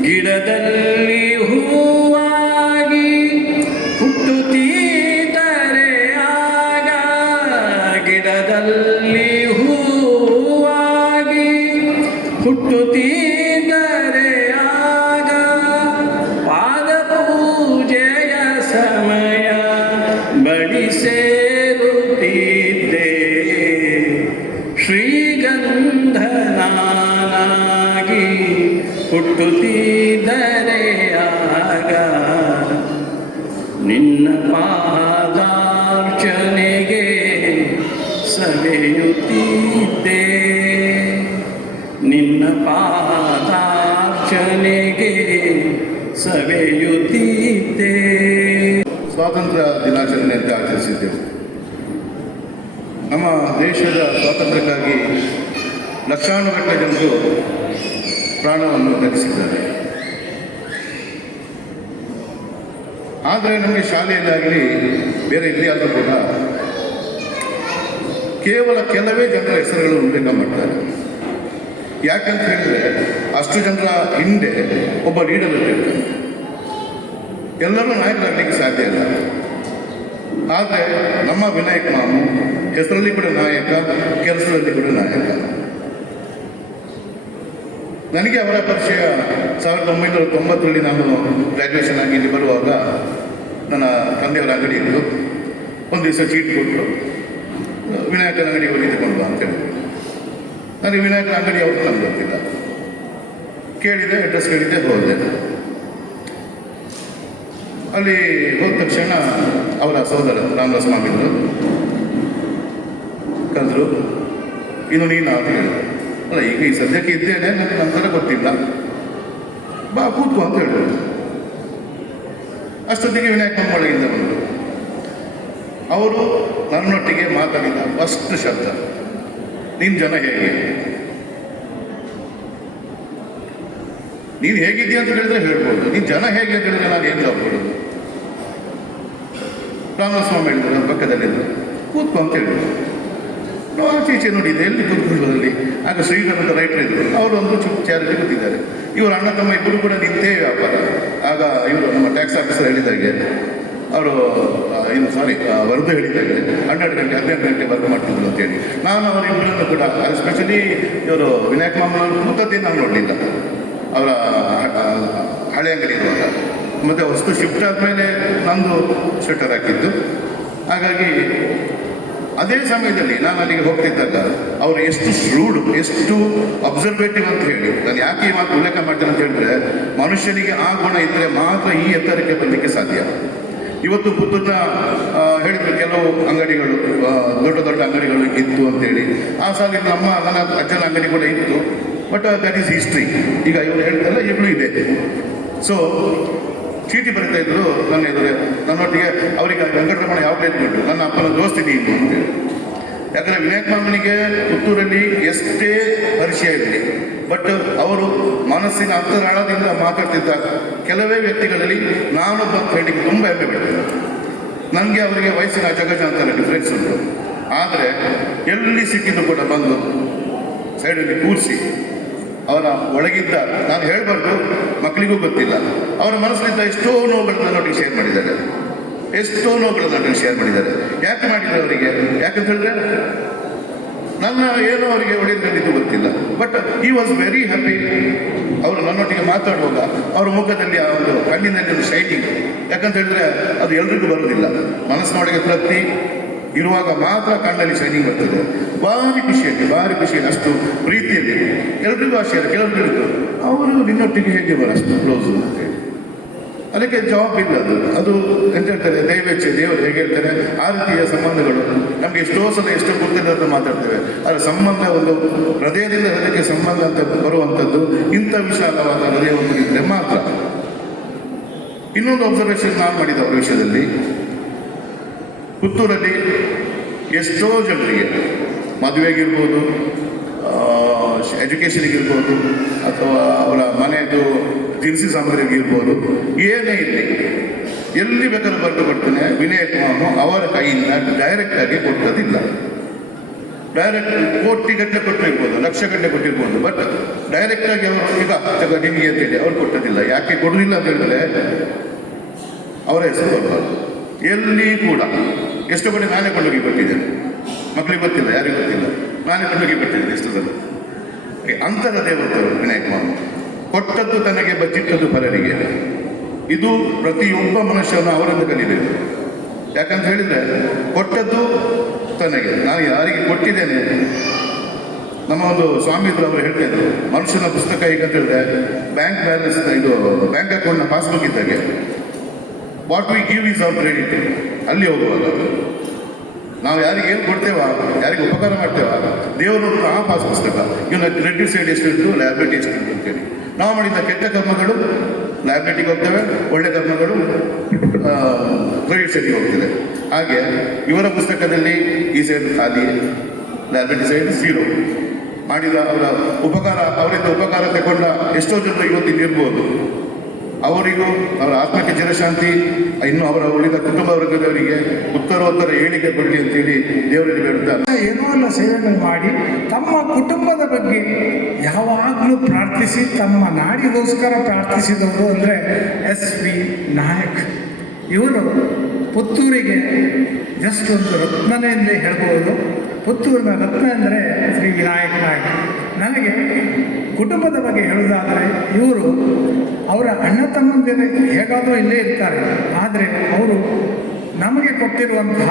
ಗಿಡದಲ್ಲಿ ಹೂವಾಗಿ ಹುಟ್ಟುತ್ತಿದ್ದರೆ ಆಗ ಗಿಡದಲ್ಲಿ ಹೂವಾಗಿ ಹುಟ್ಟುತ್ತಿದ್ದರೆ ಆಗ ಪಾದ ಪೂಜೆಯ ಸಮಯ ಬಳಿ ಸೇರುತ್ತಿದ್ದೆ. ಶ್ರೀಗಂಧನಾಗಿ ಹುಟ್ಟುತ್ತಿದ್ದರೆ ಆಗ ನಿನ್ನ ಪಾದಾರ್ಚನೆಗೆ ಸವೆಯುತ್ತಿದ್ದೆ. ನಿನ್ನ ಪಾದಾರ್ಚನೆಗೆ ಸವೆಯುತ್ತಿದ್ದೆ. ಸ್ವಾತಂತ್ರ್ಯ ದಿನಾಚರಣೆ ಅಂತ ಆಚರಿಸಿದ್ದೆವು. ನಮ್ಮ ದೇಶದ ಸ್ವಾತಂತ್ರ್ಯಕ್ಕಾಗಿ ಲಕ್ಷಾನುಗಟ್ಟಲೆ ಜನರು ಪ್ರಾಣವನ್ನು ತ್ಯಜಿಸಿದ್ದಾರೆ. ಆದರೆ ನಮಗೆ ಶಾಲೆಯಲ್ಲಾಗಲಿ ಬೇರೆ ಎಲ್ಲಿಯಾದರೂ ಕೂಡ ಕೇವಲ ಕೆಲವೇ ಜನರ ಹೆಸರುಗಳು ಉಲ್ಲೇಖ ಮಾಡ್ತಾರೆ. ಯಾಕಂತ ಹೇಳಿದ್ರೆ ಅಷ್ಟು ಜನರ ಹಿಂದೆ ಒಬ್ಬ ಲೀಡರ್ ಇರ್ತಾರೆ. ಎಲ್ಲರೂ ನಾಯಕರಾಗಲಿಕ್ಕೆ ಸಾಧ್ಯ ಇಲ್ಲ. ಆದರೆ ನಮ್ಮ ವಿನಾಯಕ್ ಮಾಮು ಹೆಸರಲ್ಲಿ ಕೂಡ ನಾಯಕ, ಕೆಲಸದಲ್ಲಿ ಕೂಡ ನಾಯಕ. ನನಗೆ ಅವರ ಪರಿಚಯ 1990ರಲ್ಲಿ ನಾನು ಗ್ರ್ಯಾಜುಯೇಷನ್ ಆಗಿ ಇಲ್ಲಿ ಬರುವಾಗ ನನ್ನ ತಂದೆಯವರ ಅಂಗಡಿ ಇತ್ತು. ಒಂದು ದಿವಸ ಚೀಟ್ ಕೊಟ್ಟರು, ವಿನಾಯಕನ ಅಂಗಡಿ ಹೋಗಿ ತಗೊಂಡು ಬಾ ಅಂತ ಹೇಳಿದ್ರು. ನನಗೆ ವಿನಾಯಕನ ಅಂಗಡಿ ಯಾವುದು ನನಗೆ ಗೊತ್ತಿಲ್ಲ. ಕೇಳಿದೆ, ಅಡ್ರೆಸ್ ಕೇಳಿದ್ದೆ, ಹೋದೆ. ಅಲ್ಲಿ ಹೋದ ತಕ್ಷಣ ಅವರ ಸಹೋದರ ರಾಮದಾಸ್ ಮಾಮಿದ್ರು ಕರೆದ್ರು. ಇನ್ನು ನೀನು ಅಂತ ಹೇಳಿದ್ರು. ಅಲ್ಲ, ಈಗ ಈ ಸದ್ಯಕ್ಕೆ ಇದ್ದೇನೆ, ನನಗೆ ನಂತರ ಗೊತ್ತಿಲ್ಲ, ಬಾ ಕೂತ್ಕೋ ಅಂತ ಹೇಳಿದ್ರು. ಅಷ್ಟೊತ್ತಿಗೆ ವಿನಾಯಕ ಒಳಗಿಂದ ಬಂದರು. ಅವರು ನನ್ನೊಟ್ಟಿಗೆ ಮಾತಾಡಿದ ಫಸ್ಟ್ ಶಬ್ದ, ನಿನ್ನ ಜನ ಹೇಗೆ, ನೀನು ಹೇಗಿದ್ದೀಯ ಅಂತ ಹೇಳಿದ್ರೆ ಹೇಳ್ಬೋದು, ನೀನು ಜನ ಹೇಗೆ ಅಂತ ಹೇಳಿದ್ರೆ ನಾನು ಏನು ಜವಾಬ್ ಕೊಡೋದು. ರಾಮಸ್ವಾಮಿ ಹೇಳಿದ್ರು, ನನ್ನ ಪಕ್ಕದಲ್ಲಿದ್ದರು, ಕೂತ್ಕೊ ಅಂತ ಹೇಳಿದ್ರು. ನಾವು ಆಚೆ ಈಚೆ ನೋಡಿದ್ದೆ, ಎಲ್ಲಿ ಕೂತ್ಕೊಳ್ಳೋದ್ರಲ್ಲಿ. ಆಗ ಶ್ರೀಧರ್ ಅಂತ ರೈಟರ್ ಇದ್ದರು, ಅವರು ಒಂದು ಚುಪ್ ಚಾರಲ್ಲಿ ಕೂತಿದ್ದಾರೆ. ಇವರು ಅಣ್ಣ ತಮ್ಮ ಇಬ್ಬರು ಕೂಡ ನಿಂತೇ ವ್ಯಾಪಾರ. ಆಗ ಇವರು ನಮ್ಮ ಟ್ಯಾಕ್ಸ್ ಆಫೀಸರ್ ಹೇಳಿದಾಗೆ, ಅವರು ವರದಿ ಹೇಳಿದಾಗೆ 12 ಗಂಟೆ 12 ಗಂಟೆ ವರ್ಕ್ ಮಾಡ್ತಿದ್ರು ಅಂತೇಳಿ. ನಾನು ಅವರಿಬ್ಬರನ್ನು ಕೂಡ, ಎಸ್ಪೆಷಲಿ ಇವರು ವಿನಾಯಕ್ ಮಾಮನವರು ಕೂತದ್ದೇ ನಾವು ನೋಡಲಿಲ್ಲ. ಅವರ ಹಳೆ ಅಂಗಡಿ ಇರುವಾಗ, ಮತ್ತು ವಸ್ತು ಶಿಫ್ಟ್ ಆದಮೇಲೆ ನಂದು ಸ್ವೆಟರ್ ಹಾಕಿದ್ದು. ಹಾಗಾಗಿ ಅದೇ ಸಮಯದಲ್ಲಿ ನಾನು ಅಲ್ಲಿಗೆ ಹೋಗ್ತಿದ್ದಾಗ ಅವರು ಎಷ್ಟು ಶ್ರೂಡ್, ಎಷ್ಟು ಅಬ್ಸರ್ವೇಟಿವ್ ಅಂತ ಹೇಳಿ. ನಾನು ಯಾಕೆ ಈ ಮಾತು ಉಲ್ಲೇಖ ಮಾಡ್ತೇನೆ ಅಂತ ಹೇಳಿದ್ರೆ, ಮನುಷ್ಯನಿಗೆ ಆ ಗುಣ ಇದ್ದರೆ ಮಾತ್ರ ಈ ಎತ್ತರಕ್ಕೆ ಬರಲಿಕ್ಕೆ ಸಾಧ್ಯ. ಇವತ್ತು ಪುತ್ತೂರಿನ ಹೇಳಿದ್ರು, ಕೆಲವು ಅಂಗಡಿಗಳು ದೊಡ್ಡ ದೊಡ್ಡ ಅಂಗಡಿಗಳು ಇತ್ತು ಅಂತೇಳಿ. ಆ ಸಾಲಿನ ನನ್ನ ಅಜ್ಜನ ಅಂಗಡಿ ಕೂಡ ಇತ್ತು. But that is history. ಈಗ ಇವರು ಹೇಳ್ತಾರಲ್ಲ, ಈಗಲೂ ಇದೆ. ಸೊ ಚೀಟಿ ಬರೀತಾ ಇದ್ರು ನನ್ನ ಎದುರೇ, ನನ್ನೊಟ್ಟಿಗೆ. ಅವರಿಗೆ ವೆಂಕಟರಮಣ ಯಾವಾಗಲೇ ಇದ್ಬಿಟ್ಟು, ನನ್ನ ಅಪ್ಪನ ದೋಸ್ತಿ ನೀನು ಅಂತೇಳಿ. ಯಾಕಂದರೆ ವಿನಾಯಕ್ ಮಾಮನಿಗೆ ಪುತ್ತೂರಲ್ಲಿ ಎಷ್ಟೇ ಪರಿಚಯ ಇರಲಿ, ಬಟ್ ಅವರು ಮನಸ್ಸಿನ ಅಂತರಾಳದಿಂದ ಮಾತಾಡ್ತಿದ್ದ ಕೆಲವೇ ವ್ಯಕ್ತಿಗಳಲ್ಲಿ ನಾನೊಬ್ಬ ಅಂತ ಹೇಳಿ ತುಂಬ ಹೆಮ್ಮೆ ಬಿಡ್ತಾರೆ. ನನಗೆ ಅವರಿಗೆ ವಯಸ್ಸಿನ ಜಗಜಾಂತರ ಡಿಫ್ರೆನ್ಸ್ ಉಂಟು. ಆದರೆ ಎಲ್ಲಿ ಸಿಕ್ಕಿದ್ದು ಕೂಡ ಬಂದು ಸೈಡಲ್ಲಿ ಕೂರಿಸಿ ಅವರ ಒಳಗಿದ್ದ, ನಾನು ಹೇಳಬಾರ್ದು, ಮಕ್ಕಳಿಗೂ ಗೊತ್ತಿಲ್ಲ, ಅವರ ಮನಸ್ಸಿನಿಂದ ಎಷ್ಟೋ ನೋವುಗಳನ್ನ ನನ್ನೊಟ್ಟಿಗೆ ಶೇರ್ ಮಾಡಿದ್ದಾರೆ. ಎಷ್ಟೋ ನೋವುಗಳನ್ನ ನನ್ನೊಟ್ಟಿಗೆ ಶೇರ್ ಮಾಡಿದ್ದಾರೆ. ಯಾಕೆ ಮಾಡಿದ್ದಾರೆ ಅವರಿಗೆ? ಯಾಕಂತ ಹೇಳಿದ್ರೆ ನನ್ನ ಏನೋ ಅವರಿಗೆ ಒಳ್ಳೆಯದು ಗೊತ್ತಿಲ್ಲ. But he was very happy. ಅವರು ನನ್ನೊಟ್ಟಿಗೆ ಮಾತಾಡುವಾಗ ಅವರ ಮುಖದಲ್ಲಿ ಆ ಒಂದು ಕಣ್ಣಿನಲ್ಲಿ ಒಂದು ಶೈನಿಂಗ್. ಯಾಕಂತ ಹೇಳಿದ್ರೆ ಅದು ಎಲ್ರಿಗೂ ಬರೋದಿಲ್ಲ. ಮನಸ್ಸಿನೊಳಗೆ ತೃಪ್ತಿ ಇರುವಾಗ ಮಾತ್ರ ಕಣ್ಣಲ್ಲಿ ಶೈನಿಂಗ್ ಬರ್ತದೆ. ಭಾರಿ ಖುಷಿಯಲ್ಲಿ ಅಷ್ಟು ಪ್ರೀತಿಯಲ್ಲಿ ಎಲ್ರಿಗೂ ಆಶಯ ಇಲ್ಲ, ಕೆಲವರಿಗೂ ಅವರು ನಿನ್ನೊಟ್ಟಿಗೆ ಹೇಗೆ ಅಷ್ಟು ಕ್ಲೋಸು ಅಂತೇಳಿ. ಅದಕ್ಕೆ ಜವಾಬ್ ಇಲ್ಲ. ಅದು ಎಂತ ಹೇಳ್ತಾರೆ, ದೈವೇಚ್ಛೆ, ದೇವರು ಹೇಗೆ ಹೇಳ್ತಾರೆ, ಆ ರೀತಿಯ ಸಂಬಂಧಗಳು ನಮಗೆ ಎಷ್ಟೋ ಸಲ ಎಷ್ಟು ಗೊತ್ತಿಲ್ಲ ಅಂತ ಮಾತಾಡ್ತೇವೆ. ಅದರ ಸಂಬಂಧ ಒಂದು ಹೃದಯದಿಂದ ಹೃದಯಕ್ಕೆ ಸಂಬಂಧ ಅಂತ ಬರುವಂಥದ್ದು ಇಂಥ ವಿಶಾಲವಾದ ಹೃದಯ ಹೊಂದಿದ್ರೆ ಮಾತ್ರ. ಇನ್ನೊಂದು ಅಬ್ಸರ್ವೇಷನ್ ನಾನು ಮಾಡಿದ ಅವರ ವಿಷಯದಲ್ಲಿ, ಪುತ್ತೂರಲ್ಲಿ ಎಷ್ಟೋ ಜನರಿಗೆ ಮದುವೆಗಿರ್ಬೋದು, ಎಜುಕೇಷನಿಗಿರ್ಬೋದು ಅಥವಾ ಅವರ ಮನೆಯದು ದಿನಸಿ ಸಾಮಗ್ರಿಗಿರ್ಬೋದು, ಏನೇ ಇರಲಿ ಎಲ್ಲಿ ಬೇಕಾದ್ರೂ ಬರೆದು ಕೊಡ್ತೇನೆ. ವಿನಯ್ ಕುಮಾರ್ ಅವರ ಕೈಯಿಂದ ಡೈರೆಕ್ಟಾಗಿ ಕೊಟ್ಟದಿಲ್ಲ. ಡೈರೆಕ್ಟ್ ಕೋಟಿಗಟ್ಟಲೆ ಕೊಟ್ಟಿರ್ಬೋದು, ಲಕ್ಷಗಟ್ಟಲೆ ಕೊಟ್ಟಿರ್ಬೋದು, ಬಟ್ ಡೈರೆಕ್ಟಾಗಿ ಅವರು ಈಗ ನಿಮಗೆ ಅಂತೇಳಿ ಅವ್ರು ಕೊಟ್ಟದಿಲ್ಲ. ಯಾಕೆ ಕೊಡೋದಿಲ್ಲ ಅಂತ ಹೇಳಿದ್ರೆ ಅವರ ಹೆಸರು ಬರಬಾರ್ದು. ಎಲ್ಲಿ ಕೂಡ ಎಷ್ಟು ಕಡೆ ನಾನೇ ಕೊಂಡೋಗಿ ಕೊಟ್ಟಿದ್ದೇನೆ, ಮಕ್ಕಳಿಗೆ ಗೊತ್ತಿಲ್ಲ, ಯಾರಿಗೂ ಗೊತ್ತಿಲ್ಲ, ನಾನೇ ಕೊಂಡೋಗಿ ಕೊಟ್ಟಿದ್ದೇನೆ ಎಷ್ಟು ಸಲ. ಅಂತರ ದೇವತರು ವಿನಯ್ ಕುಮಾರ್. ಕೊಟ್ಟದ್ದು ತನಗೆ ಬಚ್ಚಿಟ್ಟದ್ದು ಪರರಿಗೆ. ಇದು ಪ್ರತಿಯೊಬ್ಬ ಮನುಷ್ಯನ ಅವರಿಂದ ಕಲಿಬೇಕು. ಯಾಕಂತ ಹೇಳಿದರೆ ಕೊಟ್ಟದ್ದು ತನಗೆ, ನಾನು ಯಾರಿಗೆ ಕೊಟ್ಟಿದ್ದೇನೆ. ನಮ್ಮ ಒಂದು ಸ್ವಾಮಿದ್ರು ಅವರು ಹೇಳ್ತಾ ಇದ್ರು, ಮನುಷ್ಯನ ಪುಸ್ತಕ ಈಗ ಅಂತ ಹೇಳಿದ್ರೆ ಬ್ಯಾಂಕ್ ಬ್ಯಾಲೆನ್ಸ್, ಇದು ಬ್ಯಾಂಕ್ ಅಕೌಂಟ್ನ ಪಾಸ್ಬುಕ್ ಇದ್ದಾಗೆ. What we give is our credit. ಅಲ್ಲಿ ಹೋಗುವಾಗ ನಾವು ಯಾರಿಗೆ ಏನು ಕೊಡ್ತೇವ, ಯಾರಿಗೆ ಉಪಕಾರ ಮಾಡ್ತೇವ, ದೇವರು ಆ ಪಾಸ್ ಪುಸ್ತಕ ಇವನ್ನ ಕ್ರೆಡಿಟ್ ಸೈಡ್ ಎಷ್ಟುಂಟು, ಲಯಬಿಲಿಟಿ ಎಷ್ಟುಂಟು ಅಂತೇಳಿ. ನಾವು ಮಾಡಿದ ಕೆಟ್ಟ ಕರ್ಮಗಳು ಲಯಬಿಲಿಟಿಗೆ ಹೋಗ್ತವೆ, ಒಳ್ಳೆ ಕರ್ಮಗಳು ಕ್ರೆಡಿಟ್ ಸೈಡ್ಗೆ ಹೋಗ್ತದೆ. ಹಾಗೆ ಇವರ ಪುಸ್ತಕದಲ್ಲಿ ಈ ಸೈಡ್ ಖಾಲಿ, ಲಯಬಿಲಿಟಿ ಸೈಡ್ 0. ಮಾಡಿದ ಅವರ ಉಪಕಾರ, ಅವರಿಂದ ಉಪಕಾರ ತಗೊಂಡ ಎಷ್ಟೋ ಜನರು ಇವತ್ತಿನಿರ್ಬೋದು. ಅವರಿಗೂ ಅವರ ಆತ್ಮಕ್ಕೆ ಚಿರಶಾಂತಿ, ಇನ್ನು ಅವರ ಉಳಿದ ಕುಟುಂಬ ವರ್ಗದವರಿಗೆ ಉತ್ತರೋತ್ತರ ಏಳಿಗೆ ಕೊಡಲಿ ಅಂತೇಳಿ ದೇವರಲ್ಲಿ ಬೇಡುತ್ತಾರೆ. ಏನೋ ಎಲ್ಲ ಸೇವೆಗಳು ಮಾಡಿ ತಮ್ಮ ಕುಟುಂಬದ ಬಗ್ಗೆ ಯಾವಾಗಲೂ ಪ್ರಾರ್ಥಿಸಿ, ತಮ್ಮ ನಾಡಿಗೋಸ್ಕರ ಪ್ರಾರ್ಥಿಸಿದವರು ಅಂದರೆ SV ನಾಯಕ್. ಇವರು ಪುತ್ತೂರಿಗೆ ಜಸ್ಟ್ ಒಂದು ರತ್ನನೇ ಎಂದೇ ಹೇಳ್ಬೋದು. ಪುತ್ತೂರಿನ ರತ್ನ ಅಂದರೆ ಶ್ರೀ ವಿನಾಯಕ್ ನಾಯಕ್. ನನಗೆ ಕುಟುಂಬದ ಬಗ್ಗೆ ಹೇಳುವುದಾದರೆ, ಇವರು ಅವರ ಅಣ್ಣ ತಮ್ಮಂದಿರು ಹೇಗಾದರೂ ಇಲ್ಲೇ ಇರ್ತಾರೆ, ಆದರೆ ಅವರು ನಮಗೆ ಕೊಟ್ಟಿರುವಂತಹ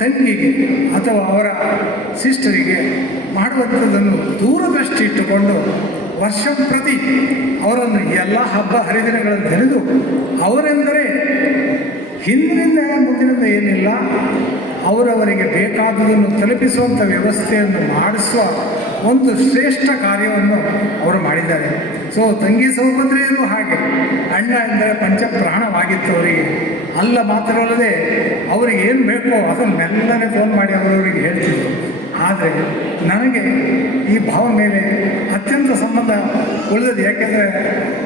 ತಂಗಿಗೆ ಅಥವಾ ಅವರ ಸಿಸ್ಟರಿಗೆ ಮಾಡುವಂಥದ್ದನ್ನು ದೂರದೃಷ್ಟಿ ಇಟ್ಟುಕೊಂಡು ವರ್ಷ ಪ್ರತಿ ಅವರನ್ನು ಎಲ್ಲ ಹಬ್ಬ ಹರಿದಿನಗಳನ್ನು ನೆನೆದು, ಅವರೆಂದರೆ ಹಿಂದಿನಿಂದ ಮುಂದಿನಿಂದ ಏನಿಲ್ಲ, ಅವರವರಿಗೆ ಬೇಕಾದುದನ್ನು ತಲುಪಿಸುವಂಥ ವ್ಯವಸ್ಥೆಯನ್ನು ಮಾಡಿಸುವ ಒಂದು ಶ್ರೇಷ್ಠ ಕಾರ್ಯವನ್ನು ಅವರು ಮಾಡಿದ್ದಾರೆ. ಸೊ ತಂಗಿ ಸಹೋದರಿಯರು ಹಾಗೆ, ಅಣ್ಣ ಎಂದರೆ ಪಂಚಪ್ರಾಣವಾಗಿತ್ತು ಅವರಿಗೆ. ಅಲ್ಲ ಮಾತ್ರವಲ್ಲದೆ ಅವರಿಗೆ ಏನು ಬೇಕೋ ಅದನ್ನು ಮೆಲ್ಲನೆ ಫೋನ್ ಮಾಡಿ ಅವರವರಿಗೆ ಹೇಳ್ತಿದ್ರು. ಆದರೆ ನನಗೆ ಈ ಭಾವ ಮೇಲೆ ಅತ್ಯಂತ ಸಂಬಂಧ ಉಳಿದದ್ದು. ಯಾಕೆಂದರೆ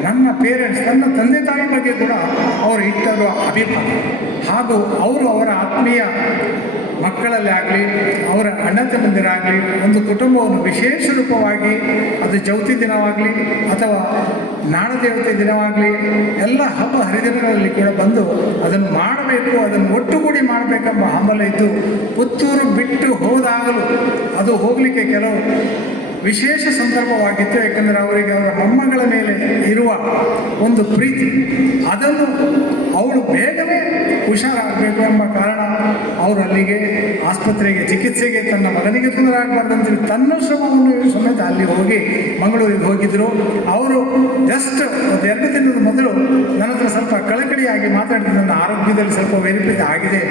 ನನ್ನ ಪೇರೆಂಟ್ಸ್, ನನ್ನ ತಂದೆ ತಾಯಿ ಬಗ್ಗೆ ಕೂಡ ಅವರು ಇಟ್ಟರು ಅಭಿಮಾನ, ಹಾಗೂ ಅವರು ಅವರ ಆತ್ಮೀಯ ಮಕ್ಕಳಲ್ಲಿ ಆಗಲಿ, ಅವರ ಅಣ್ಣ ತಮ್ಮಂದಿರಾಗಲಿ, ಒಂದು ಕುಟುಂಬವನ್ನು ವಿಶೇಷ ರೂಪವಾಗಿ, ಅದು ಚೌತಿ ದಿನವಾಗಲಿ ಅಥವಾ ನಾಡದೇವತೆ ದಿನವಾಗಲಿ, ಎಲ್ಲ ಹಬ್ಬ ಹರಿದಿನಗಳಲ್ಲಿ ಕೂಡ ಬಂದು ಅದನ್ನು ಮಾಡಬೇಕು, ಅದನ್ನು ಒಟ್ಟುಗೂಡಿ ಮಾಡಬೇಕೆಂಬ ಹಂಬಲ ಇದ್ದು, ಪುತ್ತೂರು ಬಿಟ್ಟು ಹೋದಾಗಲೂ ಅದು ಹೋಗಲಿಕ್ಕೆ ಕೆಲವು ವಿಶೇಷ ಸಂದರ್ಭವಾಗಿತ್ತು. ಯಾಕಂದರೆ ಅವರಿಗೆ ಅವರ ಮೊಮ್ಮಗಳ ಮೇಲೆ ಇರುವ ಒಂದು ಪ್ರೀತಿ, ಅದನ್ನು ಅವಳು ಬೇಗನೆ ಹುಷಾರಾಗಬೇಕು ಎಂಬ ಕಾರಣ ಅವರು ಅಲ್ಲಿಗೆ ಆಸ್ಪತ್ರೆಗೆ ಚಿಕಿತ್ಸೆಗೆ ತನ್ನ ಮಗನಿಗೆ ತೊಂದರೆ ಆಗಬಾರ್ದಂತೇಳಿ ತನ್ನ ಶ್ರಮವನ್ನು ಸಮೇತ ಅಲ್ಲಿ ಹೋಗಿ ಮಂಗಳೂರಿಗೆ ಹೋಗಿದ್ದರು. ಅವರು ಜಸ್ಟ್ ಒಂದು 2 ದಿನದ ಮೊದಲು ನನ್ನ ಹತ್ರ ಸ್ವಲ್ಪ ಕಳಕಳಿಯಾಗಿ ಮಾತಾಡಿದ, ನನ್ನ ಆರೋಗ್ಯದಲ್ಲಿ ಸ್ವಲ್ಪ ವೈರೂಪ್ಯತೆ ಆಗಿದೆ,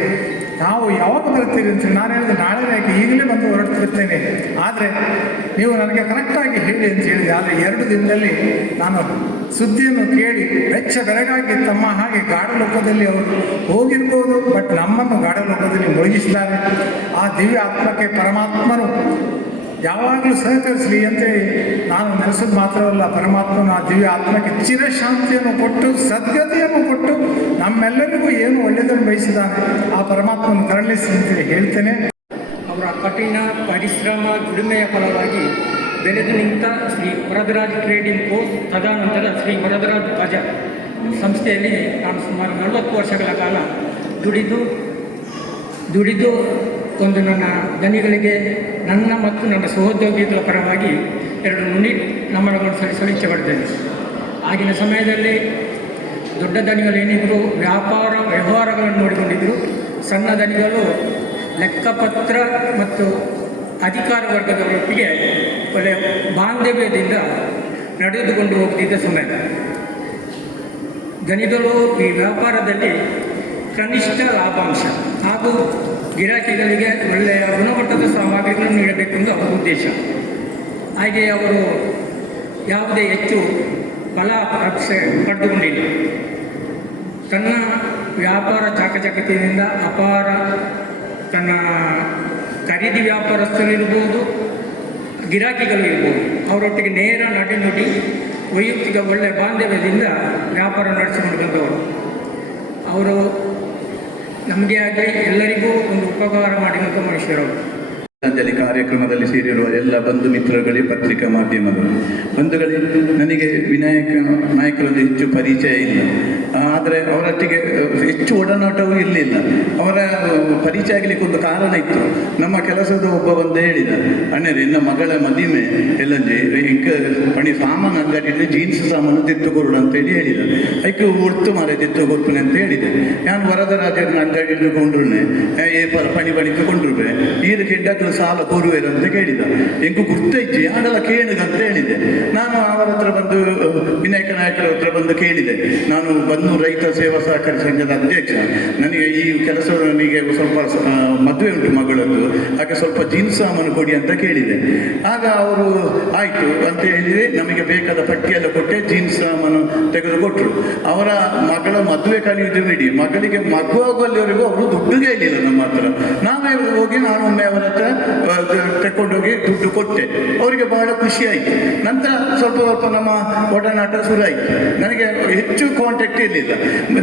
ನಾವು ಯಾವಾಗ ಬರ್ತೀರಿ ಅಂತೇಳಿ. ನಾನು ಹೇಳಿದೆ, ನಾಳೆ ಯಾಕೆ, ಈಗಲೇ ಬಂದು ಹೊರಟಿರ್ತೇನೆ, ಆದರೆ ನೀವು ನನಗೆ ಕರೆಕ್ಟಾಗಿ ಹೇಳಿ ಅಂತ ಹೇಳಿದೆ. ಆದರೆ 2 ದಿನದಲ್ಲಿ ನಾನು ಸುದ್ದಿಯನ್ನು ಕೇಳಿ ಬೆಚ್ಚ ಬೆರಗಾಗಿ ತಮ್ಮ ಹಾಗೆ ಗಾಢಲೋಕದಲ್ಲಿ ಅವರು ಹೋಗಿರ್ಬೋದು, ಬಟ್ ನಮ್ಮನ್ನು ಗಾಢಲೋಕದಲ್ಲಿ ಮುಳುಗಿಸಿದ್ದಾರೆ. ಆ ದಿವ್ಯ ಆತ್ಮಕ್ಕೆ ಪರಮಾತ್ಮನು ಯಾವಾಗಲೂ ಸಹಕರಿಸಲಿ ಅಂತೇಳಿ ನಾನು ನೆನೆಸೋದು ಮಾತ್ರವಲ್ಲ, ಪರಮಾತ್ಮನು ಆ ದಿವ್ಯ ಆತ್ಮಕ್ಕೆ ಚಿರಶಾಂತಿಯನ್ನು ಕೊಟ್ಟು ಸದ್ಗತಿಯನ್ನು ಕೊಟ್ಟು ನಮ್ಮೆಲ್ಲರಿಗೂ ಏನು ಒಳ್ಳೆಯದನ್ನು ಬಯಸಿದ್ದಾನೆ ಆ ಪರಮಾತ್ಮನು ಕರುಣಿಸಿ ಅಂತೇಳಿ ಹೇಳ್ತೇನೆ. ಅವರ ಕಠಿಣ ಪರಿಶ್ರಮ ದುಡಿಮೆಯ ಫಲವಾಗಿ ಬೆಳೆದು ನಿಂತ ಶ್ರೀ ವರದರಾಜ್ ಟ್ರೇಡಿಂಗ್ ಕೋ, ತದನಂತರ ಶ್ರೀ ವರದರಾಜ್ ಬಜಾರ್ ಸಂಸ್ಥೆಯಲ್ಲಿ ನಾನು ಸುಮಾರು 40 ವರ್ಷಗಳ ಕಾಲ ದುಡಿದು ಒಂದು ನನ್ನ ದನಿಗಳಿಗೆ, ನನ್ನ ಮತ್ತು ನನ್ನ ಸಹೋದ್ಯೋಗಿಗಳ ಪರವಾಗಿ 2 ನುಡಿ ನಮನಗಳನ್ನು ಸಲ್ಲಿಸಲು ಇಚ್ಛೆಪಡ್ತೇನೆ. ಆಗಿನ ಸಮಯದಲ್ಲಿ ದೊಡ್ಡ ದನಿಗಳೇನಿದ್ರು ವ್ಯವಹಾರಗಳನ್ನು ನೋಡಿಕೊಂಡಿದ್ದರು. ಸಣ್ಣ ದನಿಗಳು ಲೆಕ್ಕಪತ್ರ ಮತ್ತು ಅಧಿಕಾರ ವರ್ಗದವರೊಟ್ಟಿಗೆ ಒಳ್ಳೆಯ ಬಾಂಧವ್ಯದಿಂದ ನಡೆದುಕೊಂಡು ಹೋಗ್ತಿದ್ದ ಸಮಯ. ದನಿಗಳು ಈ ವ್ಯಾಪಾರದಲ್ಲಿ ಕನಿಷ್ಠ ಲಾಭಾಂಶ ಹಾಗೂ ಗಿರಾಕಿಗಳಿಗೆ ಒಳ್ಳೆಯ ಗುಣಮಟ್ಟದ ಸಾಮಗ್ರಿಗಳನ್ನು ನೀಡಬೇಕೆಂದು ಅವರ ಉದ್ದೇಶ. ಹಾಗೆಯೇ ಅವರು ಯಾವುದೇ ಹೆಚ್ಚು ಫಲಾಪೇಕ್ಷೆ ಪಡೆದುಕೊಂಡಿಲ್ಲ. ತನ್ನ ವ್ಯಾಪಾರ ಚಾಕಚಕ್ಯತೆಯಿಂದ ಅಪಾರ ತನ್ನ ಖರೀದಿ ವ್ಯಾಪಾರಸ್ಥರಿರ್ಬೋದು, ಗಿರಾಕಿಗಳು ಇರ್ಬೋದು, ಅವರೊಟ್ಟಿಗೆ ನೇರ ನಟಿ ವೈಯಕ್ತಿಕ ಒಳ್ಳೆಯ ಬಾಂಧವ್ಯದಿಂದ ವ್ಯಾಪಾರ ನಡೆಸಿಕೊಂಡು ಬಂದವರು. ಅವರು ನಮಗೆ ಆಗಲಿ ಎಲ್ಲರಿಗೂ ಒಂದು ಉಪಕಾರ ಮಾಡಿದಂಥ ಮನುಷ್ಯರವರು. ಶ್ರದ್ಧಾಂಜಲಿ ಕಾರ್ಯಕ್ರಮದಲ್ಲಿ ಸೇರಿರುವ ಎಲ್ಲ ಬಂಧು ಮಿತ್ರರುಗಳಿಗೆ, ಪತ್ರಿಕಾ ಮಾಧ್ಯಮಗಳು, ಬಂಧುಗಳೇ, ನನಗೆ ವಿನಾಯಕ ನಾಯಕರೊಂದು ಹೆಚ್ಚು ಪರಿಚಯ ಇಲ್ಲ, ಆದರೆ ಅವರೊಟ್ಟಿಗೆ ಹೆಚ್ಚು ಒಡನಾಟವೂ ಇರಲಿಲ್ಲ. ಅವರ ಪರಿಚಯ ಆಗಲಿಕ್ಕೆ ಒಂದು ಕಾರಣ ಇತ್ತು. ನಮ್ಮ ಕೆಲಸದ ಒಬ್ಬ ಬಂದು ಹೇಳಿದ, ಅಣ್ಣರೇ ಇನ್ನ ಮಗಳ ಮದುವೆ ಎಲ್ಲಂಜಿ ಇಂಕ ಪಣಿ ಸಾಮಾನು ಅಂಗಡಿಯಲ್ಲಿ ಜೀನ್ಸ್ ಸಾಮಾನು ತೆತ್ತುಕೊಡು ಅಂತೇಳಿ ಹೇಳಿದ. ಅದಕ್ಕೆ ಒಟ್ಟು ಮಾರೆ ತೆತ್ತುಕೊಡ್ತೀನಿ ಅಂತ ಹೇಳಿದೆ. ನಾನು ವರದರಾಜನ ಅಂಗಡಿಯಲ್ಲಿ ಕೊಂಡ್ರು ಪಣಿ ಕೊಂಡಿರುವೆ ಈರು ಕೆಡ್ಡಗಳು ಸಾಲ ಕೋರುವೇರು ಅಂತ ಕೇಳಿದ. ಎಂಕು ಗುರ್ತೈಜಿ ಆಡಲ್ಲ ಕೇಳುಗ ಅಂತ ಹೇಳಿದೆ. ನಾನು ಅವರ ಹತ್ರ ಬಂದು ವಿನಾಯಕ ನಾಯಕರ ಹತ್ರ ಬಂದು ಕೇಳಿದೆ, ನಾನು ಬನ್ನೂರು ರೈತ ಸೇವಾ ಸಹಕಾರಿ ಸಂಘದ ಅಧ್ಯಕ್ಷ, ನನಗೆ ಈ ಕೆಲಸ ನನಗೆ ಸ್ವಲ್ಪ ಮದುವೆ ಉಂಟು ಮಗಳದ್ದು, ಹಾಗೆ ಸ್ವಲ್ಪ ಜೀನ್ಸ್ ಸಾಮಾನು ಕೊಡಿ ಅಂತ ಕೇಳಿದೆ. ಆಗ ಅವರು ಆಯಿತು ಅಂತ ಹೇಳಿದೆ, ನಮಗೆ ಬೇಕಾದ ಪಟ್ಟಿಯೆಲ್ಲ ಕೊಟ್ಟೆ, ಜೀನ್ಸ್ ಸಾಮಾನು ತೆಗೆದುಕೊಟ್ರು. ಅವರ ಮಗಳ ಮದುವೆ ಕಲಿಯುವುದು ಬಿಡಿ, ಮಗಳಿಗೆ ಮಗು ಆಗುವಲ್ಲಿವರೆಗೂ ಅವರು ದುಡ್ಡು ಕೇಳಲಿಲ್ಲ ನಮ್ಮ ಹತ್ರ. ನಾವೇ ಹೋಗಿ ನಾನೊಮ್ಮೆ ಅವರ ಹತ್ರ ತಗೊಂಡೋಗಿ ದುಡ್ಡು ಕೊಟ್ಟೆ. ಅವರಿಗೆ ಬಹಳ ಖುಷಿ ಆಯಿತು. ನಂತರ ಸ್ವಲ್ಪ ನಮ್ಮ ಒಡನಾಟ ಶುರುವಾಯಿತು. ನನಗೆ ಹೆಚ್ಚು ಕಾಂಟ್ಯಾಕ್ಟ್ ಇರಲಿಲ್ಲ.